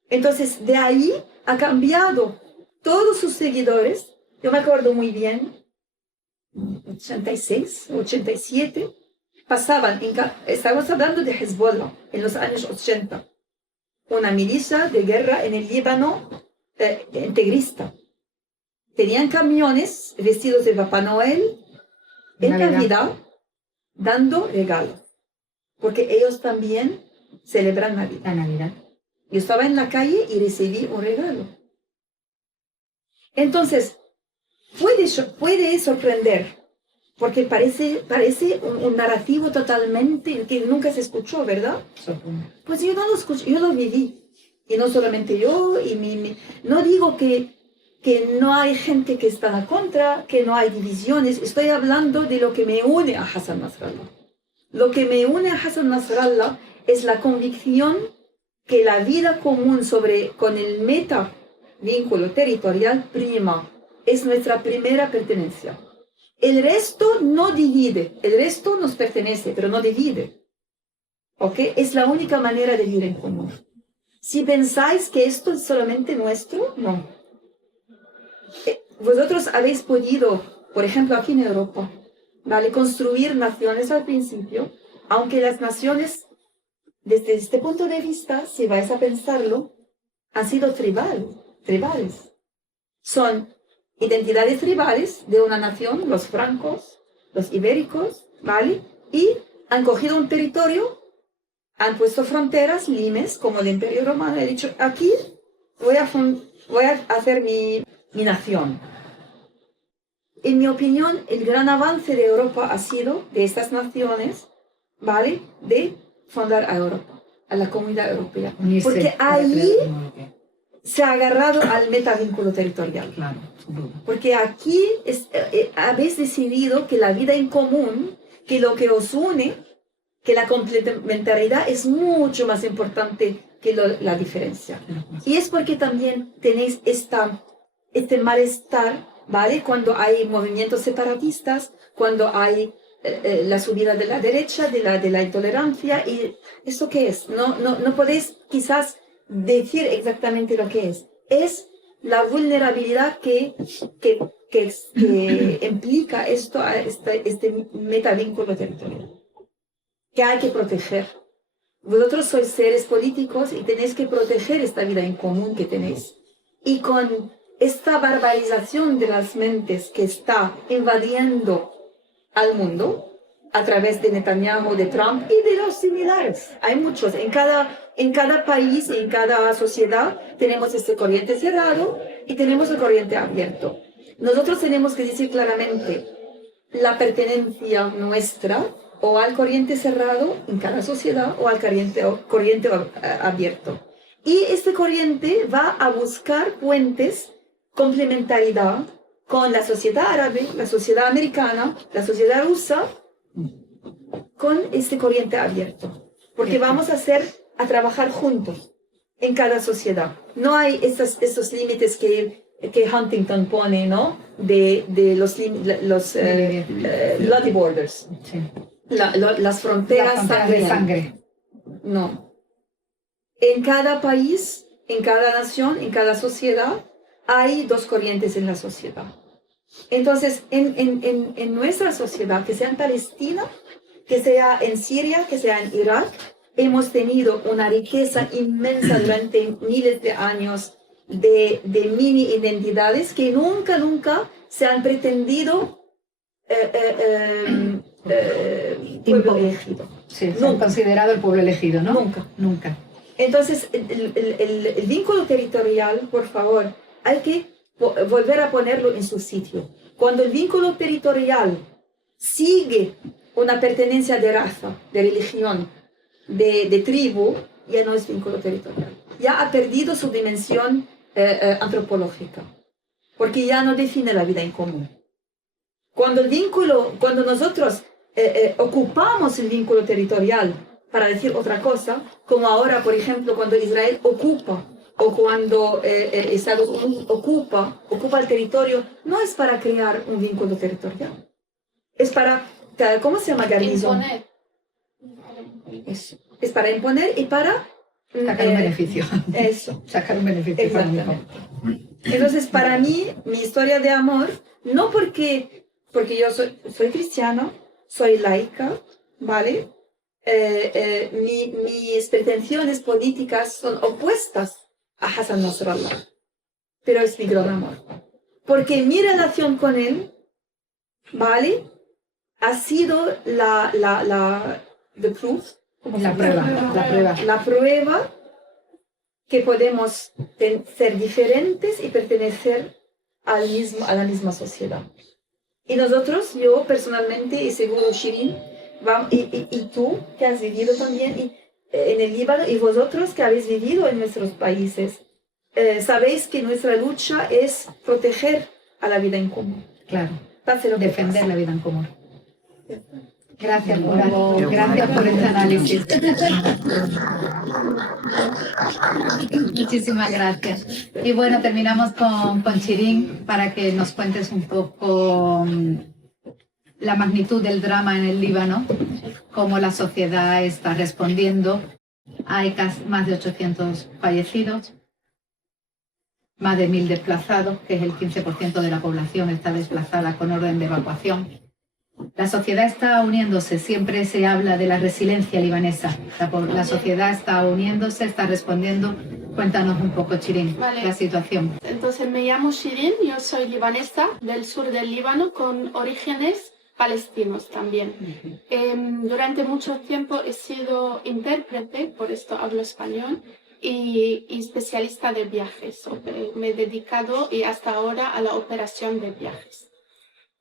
Entonces, de ahí ha cambiado todos sus seguidores. Yo me acuerdo muy bien, 86, 87, estamos hablando de Hezbollah en los años 80, una milicia de guerra en el Líbano integrista. Tenían camiones vestidos de Papá Noel en Navidad, dando regalos, porque ellos también celebran Navidad. La Navidad. Yo estaba en la calle y recibí un regalo. Entonces, puede sorprender, porque parece un narrativo totalmente que nunca se escuchó, ¿verdad? Pues yo no lo escuché, yo lo viví. Y no solamente yo, no digo que no hay gente que está en contra, que no hay divisiones. Estoy hablando de lo que me une a Hassan Nasrallah. Lo que me une a Hassan Nasrallah es la convicción que la vida común con el metavínculo territorial prima. Es nuestra primera pertenencia. El resto no divide, el resto nos pertenece, pero no divide. ¿Ok? Es la única manera de vivir en común. Si pensáis que esto es solamente nuestro, no. Vosotros habéis podido, por ejemplo, aquí en Europa, ¿vale? Construir naciones al principio, aunque las naciones, desde este punto de vista, si vais a pensarlo, han sido tribales. Son identidades tribales de una nación, los francos, los ibéricos, ¿vale? Y han cogido un territorio, han puesto fronteras, limes, como el Imperio Romano. He dicho, aquí voy a hacer mi nación. En mi opinión, el gran avance de Europa ha sido, de estas naciones, ¿vale? De fundar a Europa, a la Comunidad Europea. Porque ahí se ha agarrado al metavínculo territorial. Claro, porque aquí habéis decidido que la vida en común, que lo que os une, que la complementariedad es mucho más importante que la diferencia. Y es porque también tenéis este malestar, ¿vale? Cuando hay movimientos separatistas, cuando hay la subida de la derecha, de la intolerancia. ¿Y esto qué es? No podéis quizás decir exactamente lo que es. Es la vulnerabilidad que implica este metavínculo territorial, que hay que proteger. Vosotros sois seres políticos y tenéis que proteger esta vida en común que tenéis. Y con esta barbarización de las mentes que está invadiendo al mundo a través de Netanyahu, de Trump y de los similares. Hay muchos. En cada país, en cada sociedad, tenemos este corriente cerrado y tenemos el corriente abierto. Nosotros tenemos que decir claramente la pertenencia nuestra o al corriente cerrado en cada sociedad o al corriente abierto. Y este corriente va a buscar puentes complementariedad con la sociedad árabe, la sociedad americana, la sociedad rusa, con este corriente abierto. Porque vamos a trabajar juntos en cada sociedad. No hay estos límites que Huntington pone, ¿no? De los bloody borders. Sí. Las fronteras de sangre. No. En cada país, en cada nación, en cada sociedad, hay dos corrientes en la sociedad. Entonces, en nuestra sociedad, que sea en Palestina, que sea en Siria, que sea en Irak, hemos tenido una riqueza inmensa durante miles de años de mini identidades que nunca se han pretendido pueblo elegido. Sí, se han considerado el pueblo elegido, ¿no? Nunca. Entonces, el vínculo territorial, por favor, hay que volver a ponerlo en su sitio. Cuando el vínculo territorial sigue una pertenencia de raza, de religión, de tribu, ya no es vínculo territorial. Ya ha perdido su dimensión antropológica, porque ya no define la vida en común. Cuando nosotros ocupamos el vínculo territorial para decir otra cosa, como ahora, por ejemplo, cuando Israel ocupa o cuando Estados Unidos ocupa el territorio, no es para crear un vínculo territorial. Es para, ¿cómo se llama? Imponer. Eso. Es para imponer y para sacar un beneficio. Eso. Sacar un beneficio. Exactamente. Entonces, para mí, mi historia de amor, no porque yo soy cristiana, soy laica, ¿vale? Mis pretensiones políticas son opuestas a Hassan Nasrallah, pero es mi gran amor. Porque mi relación con él, ¿vale? Ha sido the proof, La prueba que podemos ser diferentes y pertenecer a la misma sociedad. Y nosotros, yo personalmente, y seguro Shirin, y tú que has vivido también en el Líbano, y vosotros que habéis vivido en nuestros países, sabéis que nuestra lucha es proteger a la vida en común. Claro, defender la vida en común. Gracias, Cura. Gracias por este análisis. Muchísimas gracias. Y bueno, terminamos con Shirin para que nos cuentes un poco la magnitud del drama en el Líbano, cómo la sociedad está respondiendo. Hay más de 800 fallecidos, más de 1.000 desplazados, que es el 15% de la población está desplazada con orden de evacuación. La sociedad está uniéndose, siempre se habla de la resiliencia libanesa. La sociedad está uniéndose, está respondiendo. Cuéntanos un poco, Shirin, la situación. Entonces, me llamo Shirin, yo soy libanesa del sur del Líbano con orígenes palestinos también. Durante mucho tiempo he sido intérprete, por esto hablo español, y especialista de viajes. Me he dedicado y hasta ahora a la operación de viajes.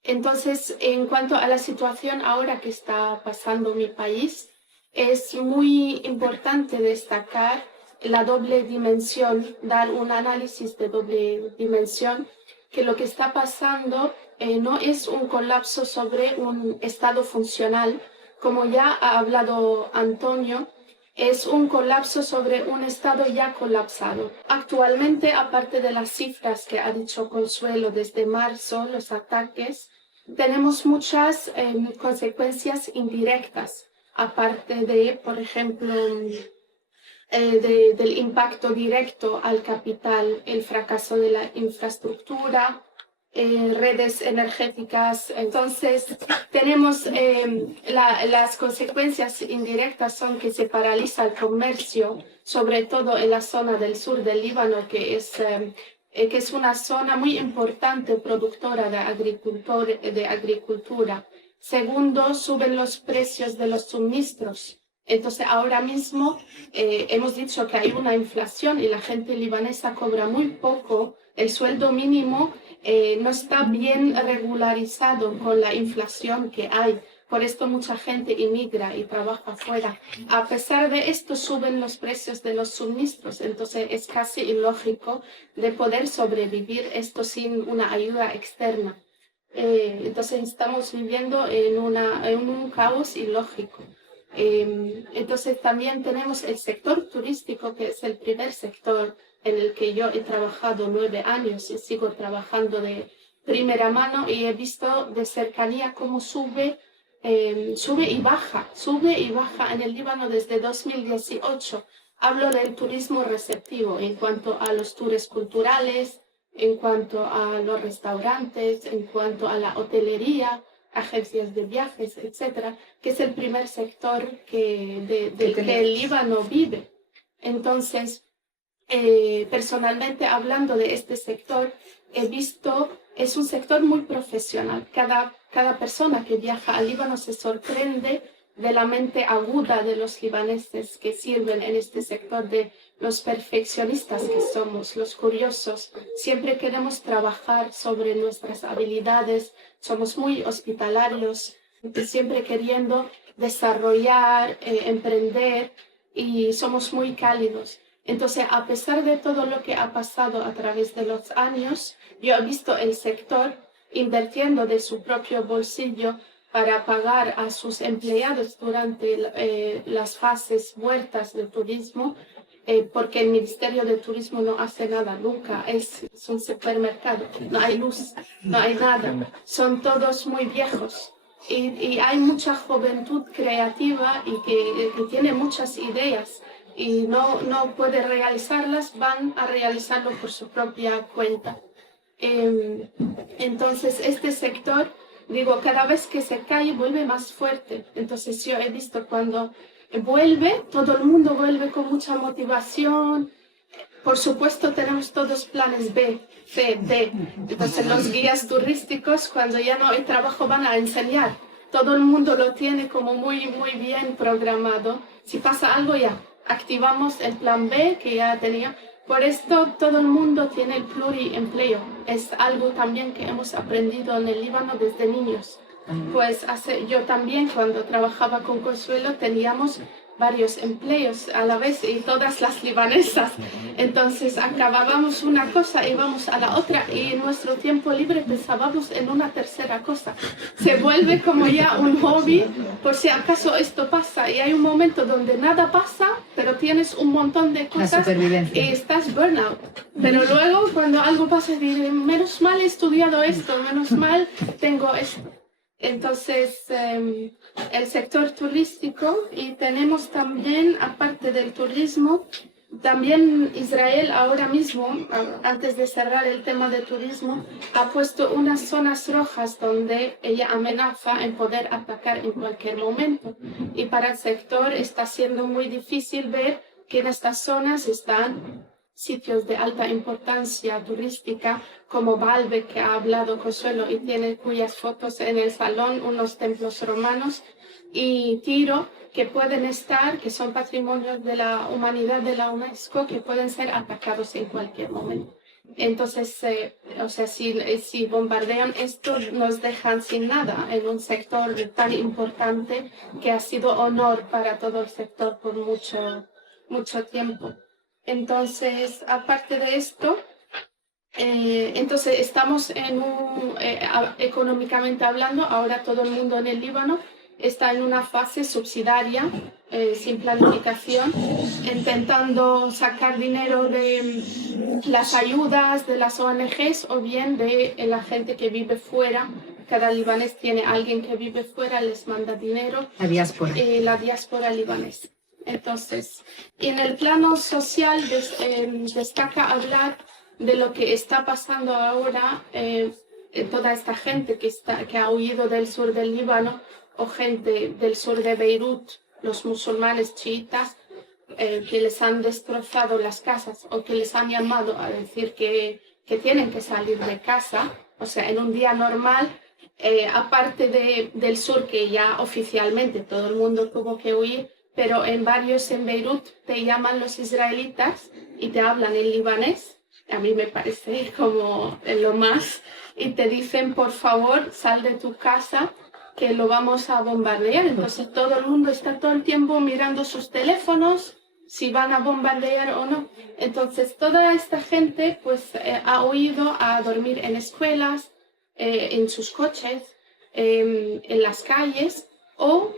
Entonces, en cuanto a la situación ahora que está pasando mi país, es muy importante destacar la doble dimensión, dar un análisis de doble dimensión, que lo que está pasando no es un colapso sobre un estado funcional, como ya ha hablado Antonio, es un colapso sobre un estado ya colapsado. Actualmente, aparte de las cifras que ha dicho Consuelo desde marzo, los ataques, tenemos muchas consecuencias indirectas, aparte de, por ejemplo, del impacto directo al capital, el fracaso de la infraestructura, redes energéticas. Entonces, tenemos las consecuencias indirectas son que se paraliza el comercio, sobre todo en la zona del sur del Líbano, que es una zona muy importante productora de agricultura. Segundo, suben los precios de los suministros. Entonces, ahora mismo hemos dicho que hay una inflación y la gente libanesa cobra muy poco. El sueldo mínimo no está bien regularizado con la inflación que hay. Por esto mucha gente inmigra y trabaja afuera. A pesar de esto suben los precios de los suministros, entonces es casi ilógico de poder sobrevivir esto sin una ayuda externa. Entonces estamos viviendo en un caos ilógico. Entonces también tenemos el sector turístico, que es el primer sector en el que yo he trabajado 9 años y sigo trabajando de primera mano, y he visto de cercanía cómo sube y baja en el Líbano desde 2018. Hablo del turismo receptivo en cuanto a los tours culturales, en cuanto a los restaurantes, en cuanto a la hotelería, agencias de viajes, etcétera, que es el primer sector del que el Líbano vive. Entonces, personalmente hablando de este sector, he visto, es un sector muy profesional. Cada persona que viaja al Líbano se sorprende de la mente aguda de los libaneses que sirven en este sector, de los perfeccionistas que somos, los curiosos. Siempre queremos trabajar sobre nuestras habilidades, somos muy hospitalarios, siempre queriendo desarrollar, emprender, y somos muy cálidos. Entonces, a pesar de todo lo que ha pasado a través de los años, yo he visto el sector invirtiendo de su propio bolsillo para pagar a sus empleados durante las fases muertas del turismo, porque el Ministerio de Turismo no hace nada nunca, es un supermercado, no hay luz, no hay nada, son todos muy viejos. Y hay mucha juventud creativa y que tiene muchas ideas y no puede realizarlas, van a realizarlo por su propia cuenta. Entonces, este sector, digo, cada vez que se cae vuelve más fuerte. Entonces yo he visto cuando vuelve, todo el mundo vuelve con mucha motivación. Por supuesto tenemos todos planes B, C, D. Entonces los guías turísticos, cuando ya no hay trabajo, van a enseñar. Todo el mundo lo tiene como muy bien programado. Si pasa algo, ya activamos el plan B que ya tenía. Por esto todo el mundo tiene el pluriempleo. Es algo también que hemos aprendido en el Líbano desde niños. Pues yo también, cuando trabajaba con Consuelo, teníamos varios empleos a la vez, y todas las libanesas. Entonces acabábamos una cosa, íbamos a la otra, y en nuestro tiempo libre pensábamos en una tercera cosa. Se vuelve como ya un hobby, por si acaso esto pasa, y hay un momento donde nada pasa, pero tienes un montón de cosas y estás burnout. Pero luego cuando algo pasa, dices, menos mal he estudiado esto, menos mal tengo esto. Entonces, el sector turístico, y tenemos también, aparte del turismo, también Israel ahora mismo, antes de cerrar el tema de turismo, ha puesto unas zonas rojas donde ella amenaza en poder atacar en cualquier momento. Y para el sector está siendo muy difícil ver que en estas zonas están sitios de alta importancia turística, como Baalbek, que ha hablado Consuelo y tiene cuyas fotos en el salón, unos templos romanos, y Tiro, que pueden estar, que son patrimonios de la humanidad de la UNESCO, que pueden ser atacados en cualquier momento. Entonces, o sea, si bombardean esto, nos dejan sin nada en un sector tan importante que ha sido honor para todo el sector por mucho tiempo. Entonces, aparte de esto, entonces estamos económicamente hablando, ahora todo el mundo en el Líbano está en una fase subsidiaria, sin planificación, intentando sacar dinero de las ayudas de las ONGs o bien de la gente que vive fuera. Cada libanés tiene alguien que vive fuera, les manda dinero. La diáspora. La diáspora libanesa. Entonces, en el plano social destaca hablar de lo que está pasando ahora, toda esta gente que ha huido del sur del Líbano, o gente del sur de Beirut, los musulmanes chiitas, que les han destrozado las casas o que les han llamado a decir que tienen que salir de casa. O sea, en un día normal, aparte del sur, que ya oficialmente todo el mundo tuvo que huir, pero en varios en Beirut te llaman los israelitas y te hablan en libanés. A mí me parece como lo más. Y te dicen, por favor, sal de tu casa que lo vamos a bombardear. Entonces todo el mundo está todo el tiempo mirando sus teléfonos, si van a bombardear o no. Entonces toda esta gente pues ha huido a dormir en escuelas, en sus coches, en las calles, o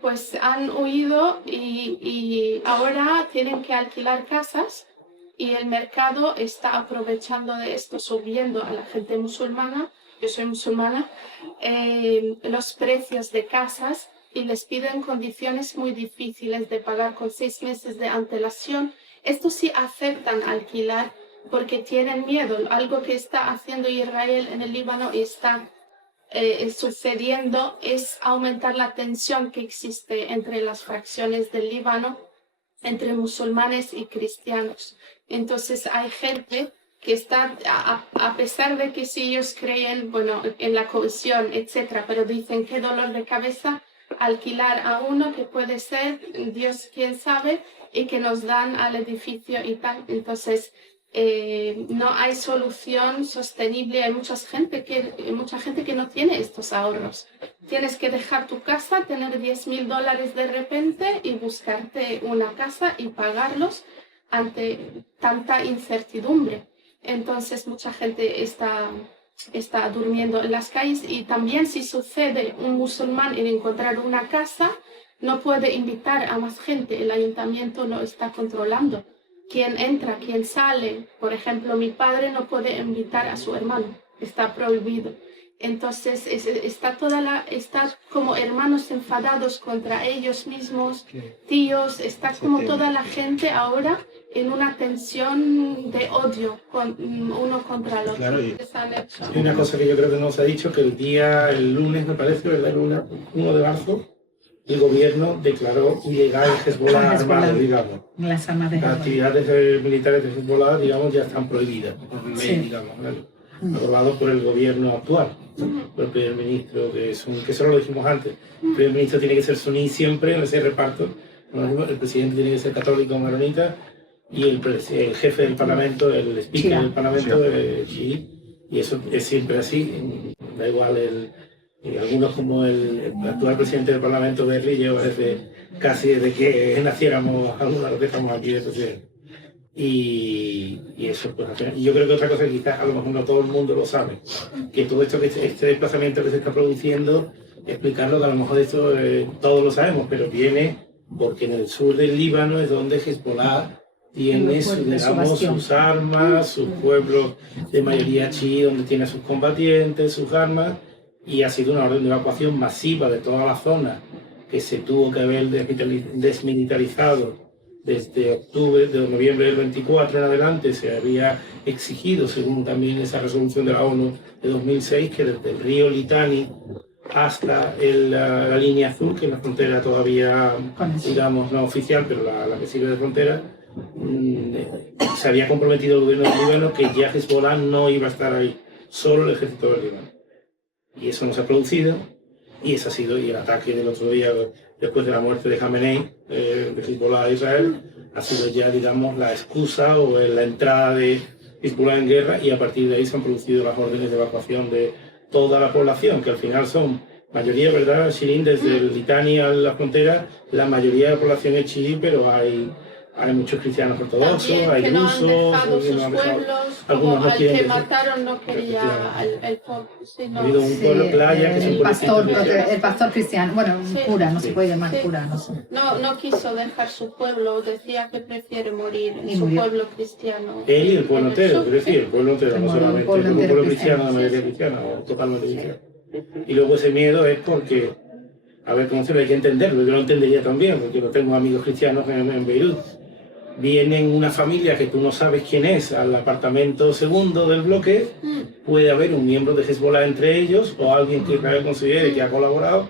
pues han huido y ahora tienen que alquilar casas, y el mercado está aprovechando de esto, subiendo a la gente musulmana. Yo soy musulmana, los precios de casas, y les piden condiciones muy difíciles de pagar con 6 meses de antelación. Estos sí aceptan alquilar porque tienen miedo. Algo que está haciendo Israel en el Líbano y está sucediendo es aumentar la tensión que existe entre las fracciones del Líbano, entre musulmanes y cristianos. Entonces hay gente que está, a pesar de que si ellos creen, bueno, en la cohesión, etcétera, pero dicen qué dolor de cabeza alquilar a uno que puede ser Dios quien sabe, y que nos dan al edificio y tal. Entonces no hay solución sostenible. Hay mucha gente que no tiene estos ahorros. Tienes que dejar tu casa, tener $10,000 de repente y buscarte una casa y pagarlos ante tanta incertidumbre. Entonces mucha gente está durmiendo en las calles, y también si sucede un musulmán en encontrar una casa, no puede invitar a más gente. El ayuntamiento lo está controlando. Quién entra, quién sale. Por ejemplo, mi padre no puede invitar a su hermano, está prohibido. Entonces está como hermanos enfadados contra ellos mismos, tíos, está como toda la gente ahora en una tensión de odio uno contra el otro. Claro, y una cosa que yo creo que no se ha dicho, que el lunes, me parece, ¿verdad? El lunes 1 de marzo, el gobierno declaró ilegal el Hezbollah armado, digamos. Las armas de Las actividades militares de Hezbollah, digamos, ya están prohibidas por ley, digamos, aprobado por el gobierno actual, por el primer ministro, que eso lo dijimos antes. El primer ministro tiene que ser suní siempre en ese reparto, el presidente tiene que ser católico maronita, y el jefe del parlamento, el speaker del parlamento, chií, y eso es siempre así. Da igual algunos, como el actual presidente del parlamento, Berry, lleva casi desde que naciéramos, algunos de los que estamos aquí de presidente. Y eso, pues al final. Y yo creo que otra cosa que quizás a lo mejor no todo el mundo lo sabe, que todo esto, este desplazamiento que se está produciendo, explicarlo, que a lo mejor esto todos lo sabemos, pero viene porque en el sur del Líbano es donde Hezbollah tiene sus armas, sus pueblos de mayoría chií, donde tiene sus combatientes, sus armas, y ha sido una orden de evacuación masiva de toda la zona, que se tuvo que haber desmilitarizado desde noviembre del 24 en adelante. Se había exigido, según también esa resolución de la ONU de 2006, que desde el río Litani hasta la línea azul, que es la frontera todavía, digamos, no oficial, pero la que sirve de frontera, se había comprometido el gobierno del Líbano que ya Hezbollah no iba a estar ahí, solo el ejército del Líbano. Y eso no se ha producido, y ese ha sido el ataque del otro día, después de la muerte de Khamenei, de Hezbollah a Israel, ha sido ya, digamos, la excusa o la entrada de Hezbollah en guerra, y a partir de ahí se han producido las órdenes de evacuación de toda la población, que al final son mayoría, ¿verdad, Shirin? Desde el Litani a la frontera, la mayoría de la población es chií, pero hay muchos cristianos ortodoxos, hay rusos, que no han dejado sus pueblos, como al que mataron no quería el pueblo. Ha habido un pueblo playa que es el pastor cristiano, bueno, cura, no se puede llamar cura, no sé. No quiso dejar su pueblo, decía que prefiere morir en su pueblo cristiano. Él y el pueblo entero, quiero decir, el pueblo entero, no solamente el pueblo cristiano, de mayoría cristiana, o totalmente cristiano. Y luego ese miedo es porque, a ver cómo se ve, hay que entenderlo. Yo lo entendería también, porque no tengo amigos cristianos en Beirut. Vienen una familia que tú no sabes quién es al apartamento segundo del bloque, puede haber un miembro de Hezbollah entre ellos o alguien que Israel considere que ha colaborado,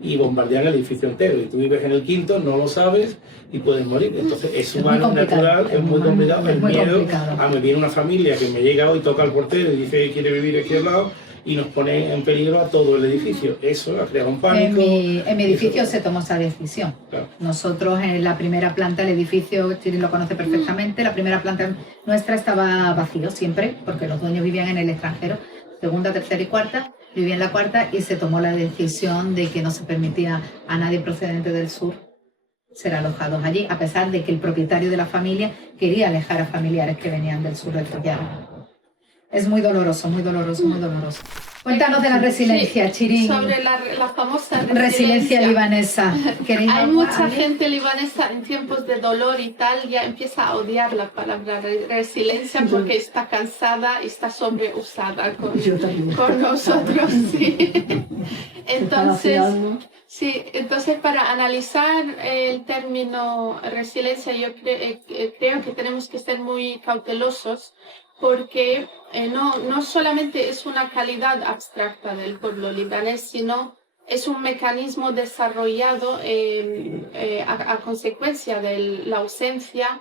y bombardean el edificio entero. Y tú vives en el quinto, no lo sabes y puedes morir. Entonces es humano, natural, es muy complicado. El miedo a me viene una familia que me llega hoy, toca al portero y dice que quiere vivir aquí al lado, y nos pone en peligro a todo el edificio. Eso ha creado un pánico. En mi edificio se tomó esa decisión. Claro. Nosotros en la primera planta, el edificio, Chiri lo conoce perfectamente, la primera planta nuestra estaba vacío siempre, porque los dueños vivían en el extranjero, segunda, tercera y cuarta, vivía en la cuarta y se tomó la decisión de que no se permitía a nadie procedente del sur ser alojados allí, a pesar de que el propietario de la familia quería alejar a familiares que venían del sur refugiados. Es muy doloroso, muy doloroso, muy doloroso. Cuéntanos de la resiliencia, Sí, Chirin. sobre la famosa Resiliencia libanesa. Hay mucha gente libanesa en tiempos de dolor y tal, ya empieza a odiar la palabra resiliencia porque está cansada y está sobreusada con nosotros. Sí. Entonces, para analizar el término resiliencia, yo creo que tenemos que ser muy cautelosos porque no solamente es una calidad abstracta del pueblo libanés, sino es un mecanismo desarrollado a consecuencia de la ausencia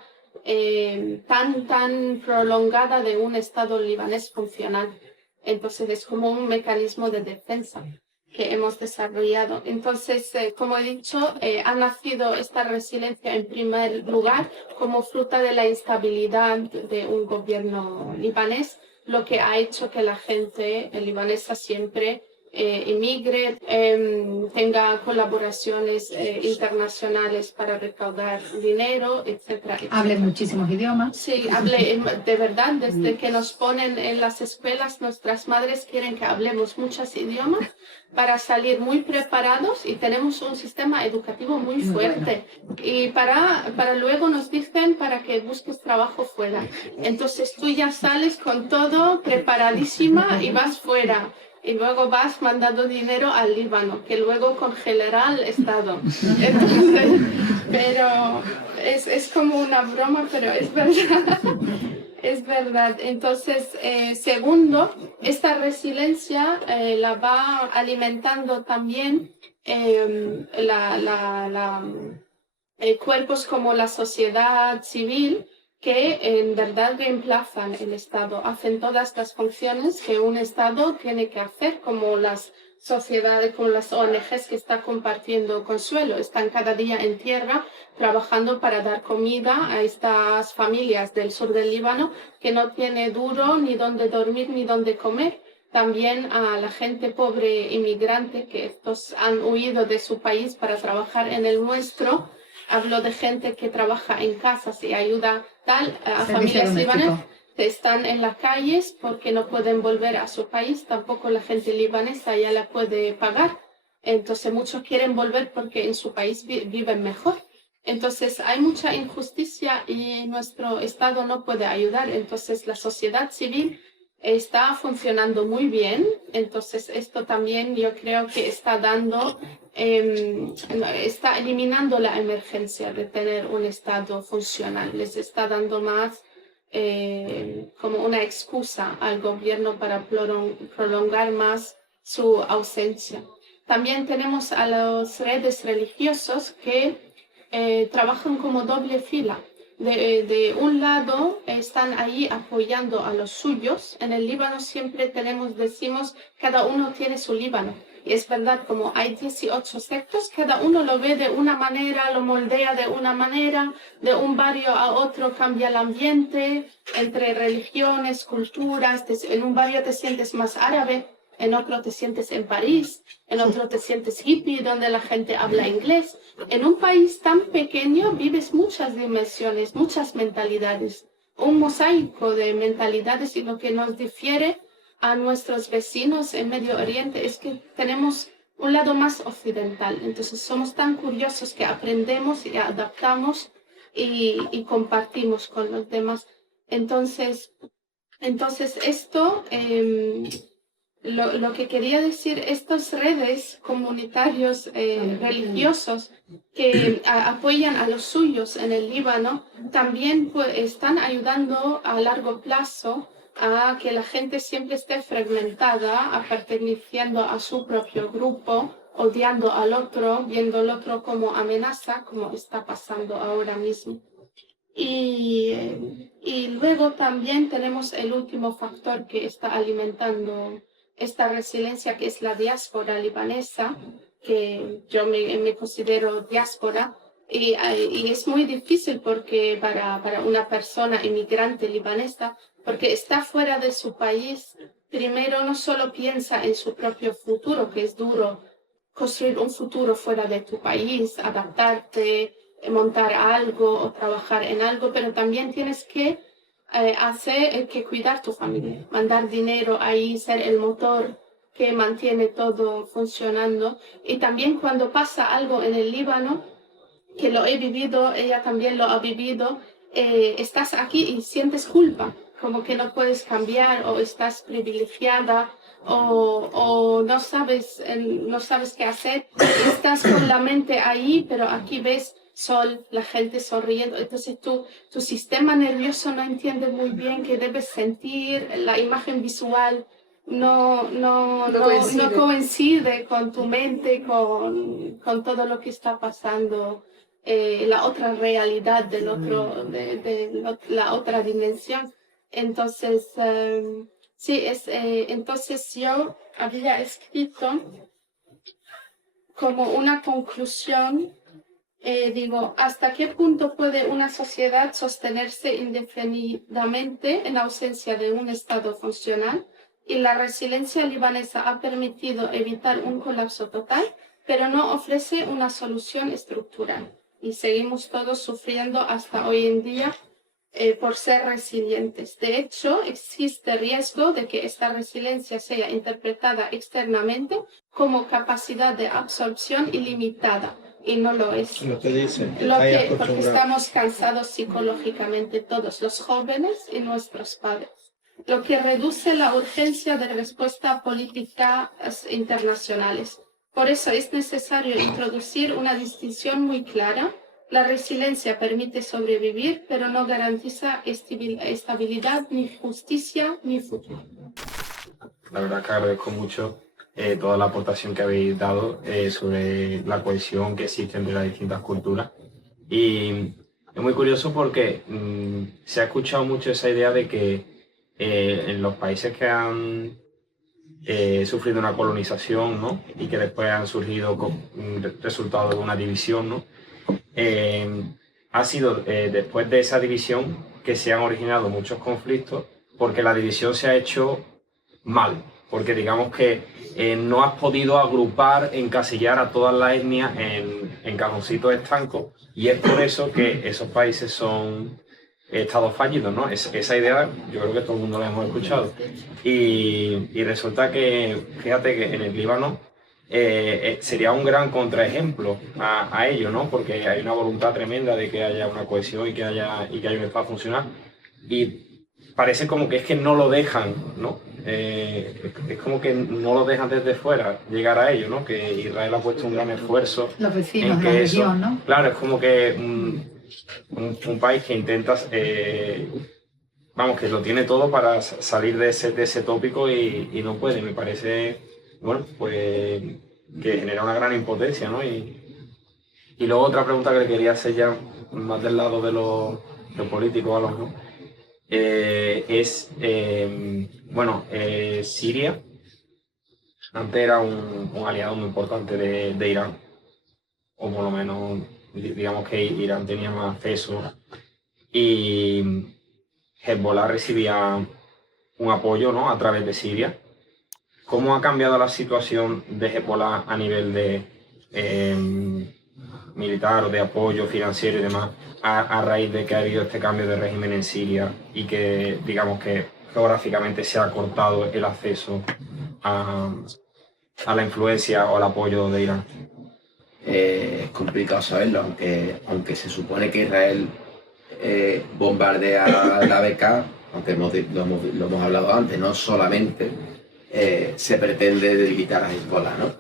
tan prolongada de un Estado libanés funcional. Entonces es como un mecanismo de defensa que hemos desarrollado. Entonces, como he dicho, ha nacido esta resiliencia en primer lugar como fruto de la instabilidad de un gobierno libanés, lo que ha hecho que la gente libanesa siempre emigre, tenga colaboraciones internacionales para recaudar dinero, etcétera, etcétera. Hable muchísimos idiomas. Sí, hable de verdad, desde que nos ponen en las escuelas, nuestras madres quieren que hablemos muchos idiomas para salir muy preparados y tenemos un sistema educativo muy fuerte. Y para luego nos dicen para que busques trabajo fuera. Entonces tú ya sales con todo preparadísima y vas fuera. Y luego vas mandando dinero al Líbano, que luego congelará el Estado. Entonces, pero es como una broma, pero es verdad. Es verdad. Entonces, segundo, esta resiliencia la va alimentando también cuerpos como la sociedad civil, que en verdad reemplazan el Estado, hacen todas las funciones que un Estado tiene que hacer, como las sociedades, como las ONGs que están compartiendo consuelo, están cada día en tierra trabajando para dar comida a estas familias del sur del Líbano que no tiene duro ni dónde dormir ni dónde comer. También a la gente pobre inmigrante que estos han huido de su país para trabajar en el nuestro. Hablo de gente que trabaja en casas y ayuda a familias libanesas que están en las calles porque no pueden volver a su país. Tampoco la gente libanesa ya la puede pagar. Entonces muchos quieren volver porque en su país viven mejor. Entonces hay mucha injusticia y nuestro Estado no puede ayudar. Entonces la sociedad civil está funcionando muy bien. Entonces esto también yo creo que está está eliminando la emergencia de tener un Estado funcional. Les está dando más como una excusa al gobierno para prolongar más su ausencia. También tenemos a las redes religiosas que trabajan como doble fila. De un lado están ahí apoyando a los suyos. En el Líbano siempre decimos, cada uno tiene su Líbano. Y es verdad, como hay 18 sectos, cada uno lo ve de una manera, lo moldea de una manera, de un barrio a otro cambia el ambiente, entre religiones, culturas. En un barrio te sientes más árabe, en otro te sientes en París, en otro te sientes hippie, donde la gente habla inglés. En un país tan pequeño vives muchas dimensiones, muchas mentalidades, un mosaico de mentalidades, y lo que nos difiere a nuestros vecinos en Medio Oriente es que tenemos un lado más occidental. Entonces somos tan curiosos que aprendemos y adaptamos y compartimos con los demás. Entonces esto... Lo que quería decir, estas redes comunitarios religiosos que apoyan a los suyos en el Líbano, también están ayudando a largo plazo a que la gente siempre esté fragmentada, perteneciendo a su propio grupo, odiando al otro, viendo al otro como amenaza, como está pasando ahora mismo. Y luego también tenemos el último factor que está alimentando esta resiliencia, que es la diáspora libanesa, que yo me considero diáspora, y es muy difícil porque para una persona inmigrante libanesa porque está fuera de su país, primero no solo piensa en su propio futuro, que es duro construir un futuro fuera de tu país, adaptarte, montar algo o trabajar en algo, pero también tienes que que cuidar tu familia, mandar dinero ahí, ser el motor que mantiene todo funcionando. Y también cuando pasa algo en el Líbano, que lo he vivido, ella también lo ha vivido, estás aquí y sientes culpa, como que no puedes cambiar o estás privilegiada o no sabes qué hacer. Estás con la mente ahí, pero aquí ves sol, la gente sonriendo, entonces tu sistema nervioso no entiende muy bien qué debes sentir, la imagen visual no coincide con tu mente, con todo lo que está pasando, la otra realidad del otro, la otra dimensión. Entonces, sí, entonces yo había escrito como una conclusión, digo, ¿hasta qué punto puede una sociedad sostenerse indefinidamente en ausencia de un Estado funcional? Y la resiliencia libanesa ha permitido evitar un colapso total, pero no ofrece una solución estructural. Y seguimos todos sufriendo hasta hoy en día por ser resilientes. De hecho, existe riesgo de que esta resiliencia sea interpretada externamente como capacidad de absorción ilimitada, y no lo es. No te dicen, Porque estamos cansados psicológicamente todos, los jóvenes y nuestros padres, lo que reduce la urgencia de respuesta a políticas internacionales. Por eso es necesario introducir una distinción muy clara. La resiliencia permite sobrevivir, pero no garantiza estabilidad, ni justicia, ni futuro. La verdad que agradezco mucho toda la aportación que habéis dado sobre la cohesión que existe entre las distintas culturas. Y es muy curioso porque se ha escuchado mucho esa idea de que en los países que han sufrido una colonización, ¿no? Y que después han surgido con resultado de una división, ¿no? Ha sido después de esa división que se han originado muchos conflictos porque la división se ha hecho mal, porque digamos que no has podido agrupar, encasillar a todas las etnias en cajoncitos estancos, y es por eso que esos países son estados fallidos, ¿no? Esa idea yo creo que todo el mundo la hemos escuchado. Y resulta que, fíjate que en el Líbano sería un gran contraejemplo a ello, ¿no? Porque hay una voluntad tremenda de que haya una cohesión y que haya un Estado funcional. Y parece como que es que no lo dejan, ¿no? Es como que no lo dejan desde fuera llegar a ello, ¿no? Que Israel ha puesto un gran esfuerzo. Los vecinos en de la que región, ¿no? Claro, es como que un país que intenta, vamos, que lo tiene todo para salir de ese tópico y no puede. Me parece, bueno, pues que genera una gran impotencia, ¿no? Y luego otra pregunta que le quería hacer ya más del lado de los políticos a los, ¿no? Siria antes era un aliado muy importante de Irán, o por lo menos digamos que Irán tenía más peso, y Hezbollah recibía un apoyo, ¿no? A través de Siria. ¿Cómo ha cambiado la situación de Hezbollah a nivel de militar o de apoyo financiero y demás a raíz de que ha habido este cambio de régimen en Siria y que, digamos que geográficamente se ha cortado el acceso a la influencia o al apoyo de Irán? Es complicado saberlo, aunque se supone que Israel bombardea la BK, aunque lo hemos hablado antes, no solamente se pretende debilitar a Hezbollah, ¿no?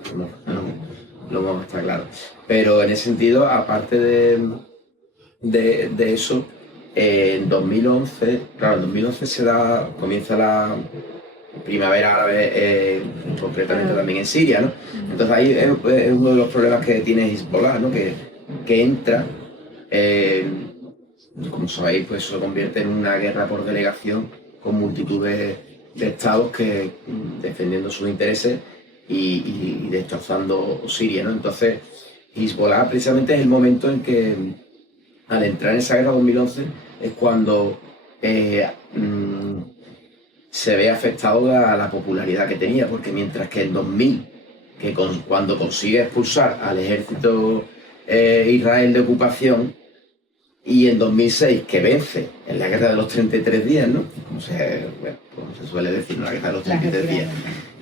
Lo vamos a estar claro. Pero en ese sentido, aparte de eso, en 2011 comienza la primavera árabe, concretamente también en Siria, ¿no? Entonces ahí es uno de los problemas que tiene Hezbollah, ¿no? Que entra, como sabéis, pues se convierte en una guerra por delegación con multitud de estados que defendiendo sus intereses y destrozando Siria, ¿no? Entonces Hezbollah precisamente es el momento en que, al entrar en esa guerra 2011, es cuando se ve afectado a la popularidad que tenía, porque mientras que en 2000, cuando consigue expulsar al ejército Israel de ocupación, y en 2006 que vence en la guerra de los 33 días, ¿no? Como se suele decir, ¿no? La guerra de los 33 días.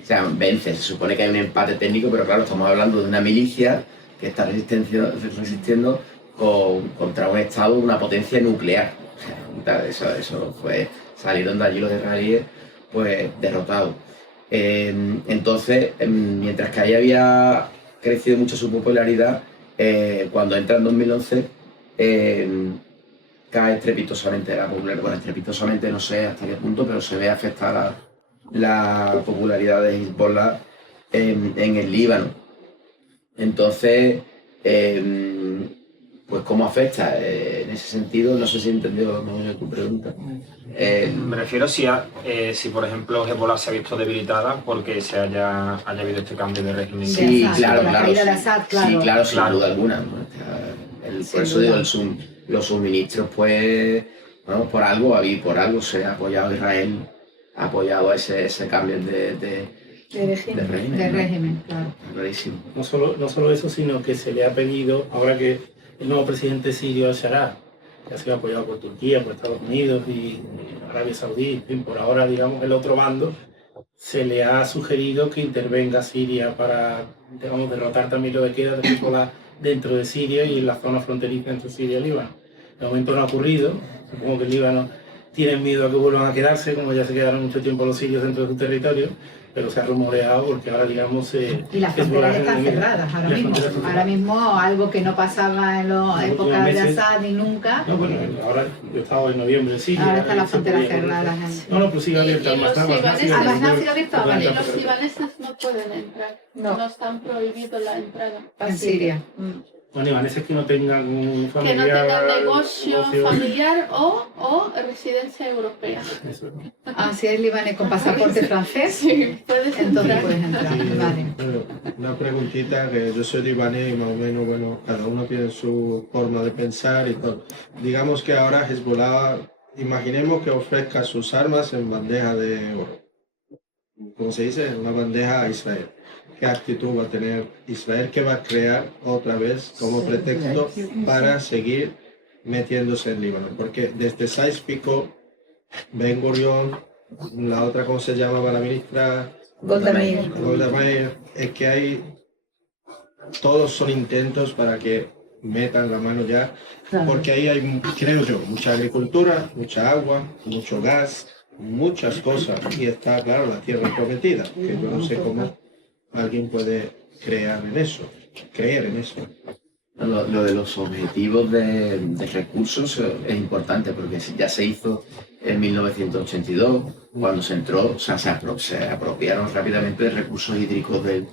O sea, vence, se supone que hay un empate técnico, pero claro, estamos hablando de una milicia que está resistiendo contra un Estado, una potencia nuclear. O sea, eso fue, salieron de allí los israelíes pues derrotados. Entonces, mientras que ahí había crecido mucho su popularidad, cuando entra en 2011 cae estrepitosamente la popularidad. Bueno, estrepitosamente no sé hasta qué punto, pero se ve afectada la popularidad de Hezbollah en el Líbano. Entonces, pues ¿cómo afecta? En ese sentido, no sé si he entendido tu pregunta. Me refiero si por ejemplo Hezbollah se ha visto debilitada porque haya habido este cambio de régimen. Sí, Assad, claro, la claro. caída de Assad, claro. Sí, claro, sin Claro. duda alguna, ¿no? Por eso digo, los suministros, pues, bueno, por algo se ha apoyado Israel, ha apoyado ese cambio de régimen. De ¿no? régimen, claro. Clarísimo. No solo eso, sino que se le ha pedido, ahora que el nuevo presidente sirio Al-Sharaa, que ha sido apoyado por Turquía, por Estados Unidos y Arabia Saudí, en fin, por ahora, digamos, el otro bando, se le ha sugerido que intervenga Siria para, digamos, derrotar también lo que queda de Hezbollah dentro de Siria y en la zona fronteriza entre Siria y Líbano. De momento no ha ocurrido, supongo que el Líbano tiene miedo a que vuelvan a quedarse, como ya se quedaron mucho tiempo los sirios dentro de su territorio, pero se ha rumoreado porque ahora, digamos... Y las fronteras están cerradas ahora mismo. Ahora mismo algo que no pasaba en la época de Assad ni nunca. No, bueno, ahora yo he estado en noviembre en Siria. Ahora están las fronteras podía por cerradas. eso. No, pero sigue abierta. Y los Amasná sigue abierto, vale. Y los libaneses no pueden entrar. No. No están prohibido la entrada. En Siria. Bueno, libaneses que no tengan un Que familiar... no tengan negocio familiar o residencia europea. Eso. Ah, si es libanés con pasaporte francés, Sí, puedes entonces entrar. puedes entrar. Vale. Bueno, una preguntita, que yo soy libanés y más o menos, bueno, cada uno tiene su forma de pensar y todo. Digamos que ahora Hezbollah, imaginemos que ofrezca sus armas en bandeja de oro. ¿Cómo se dice? Una bandeja a Israel. ¿Qué actitud va a tener Israel? ¿Qué va a crear otra vez como pretexto para seguir metiéndose en Líbano? Porque desde Sykes-Picot, Ben Gurion, la otra, ¿cómo se llamaba la ministra? Golda Meir. Golda Meir, es que todos son intentos para que metan la mano ya, porque ahí hay, creo yo, mucha agricultura, mucha agua, mucho gas, muchas cosas, y está, claro, la tierra prometida, que yo no sé cómo alguien puede creer en eso. Lo de los objetivos de recursos es importante porque ya se hizo en 1982, cuando se entró, o sea, se apropiaron rápidamente de recursos hídricos del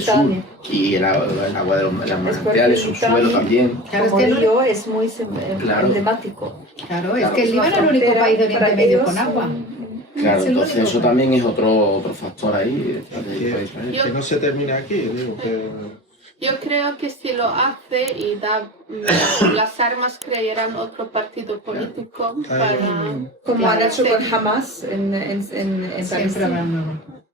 sur y el agua de las manantiales, su suelo también. Claro, es Como que el río es muy Claro. emblemático. Claro, es que el Líbano es el único país de Oriente Medio con agua. Claro, Es el entonces único eso país. también es otro factor ahí. Que no se termine aquí, digo que... Yo creo que si lo hace y da las armas, crearán otro partido político para... Como Claro, han hecho sí. con Hamas en Siempre Palestina. habrá un nuevo.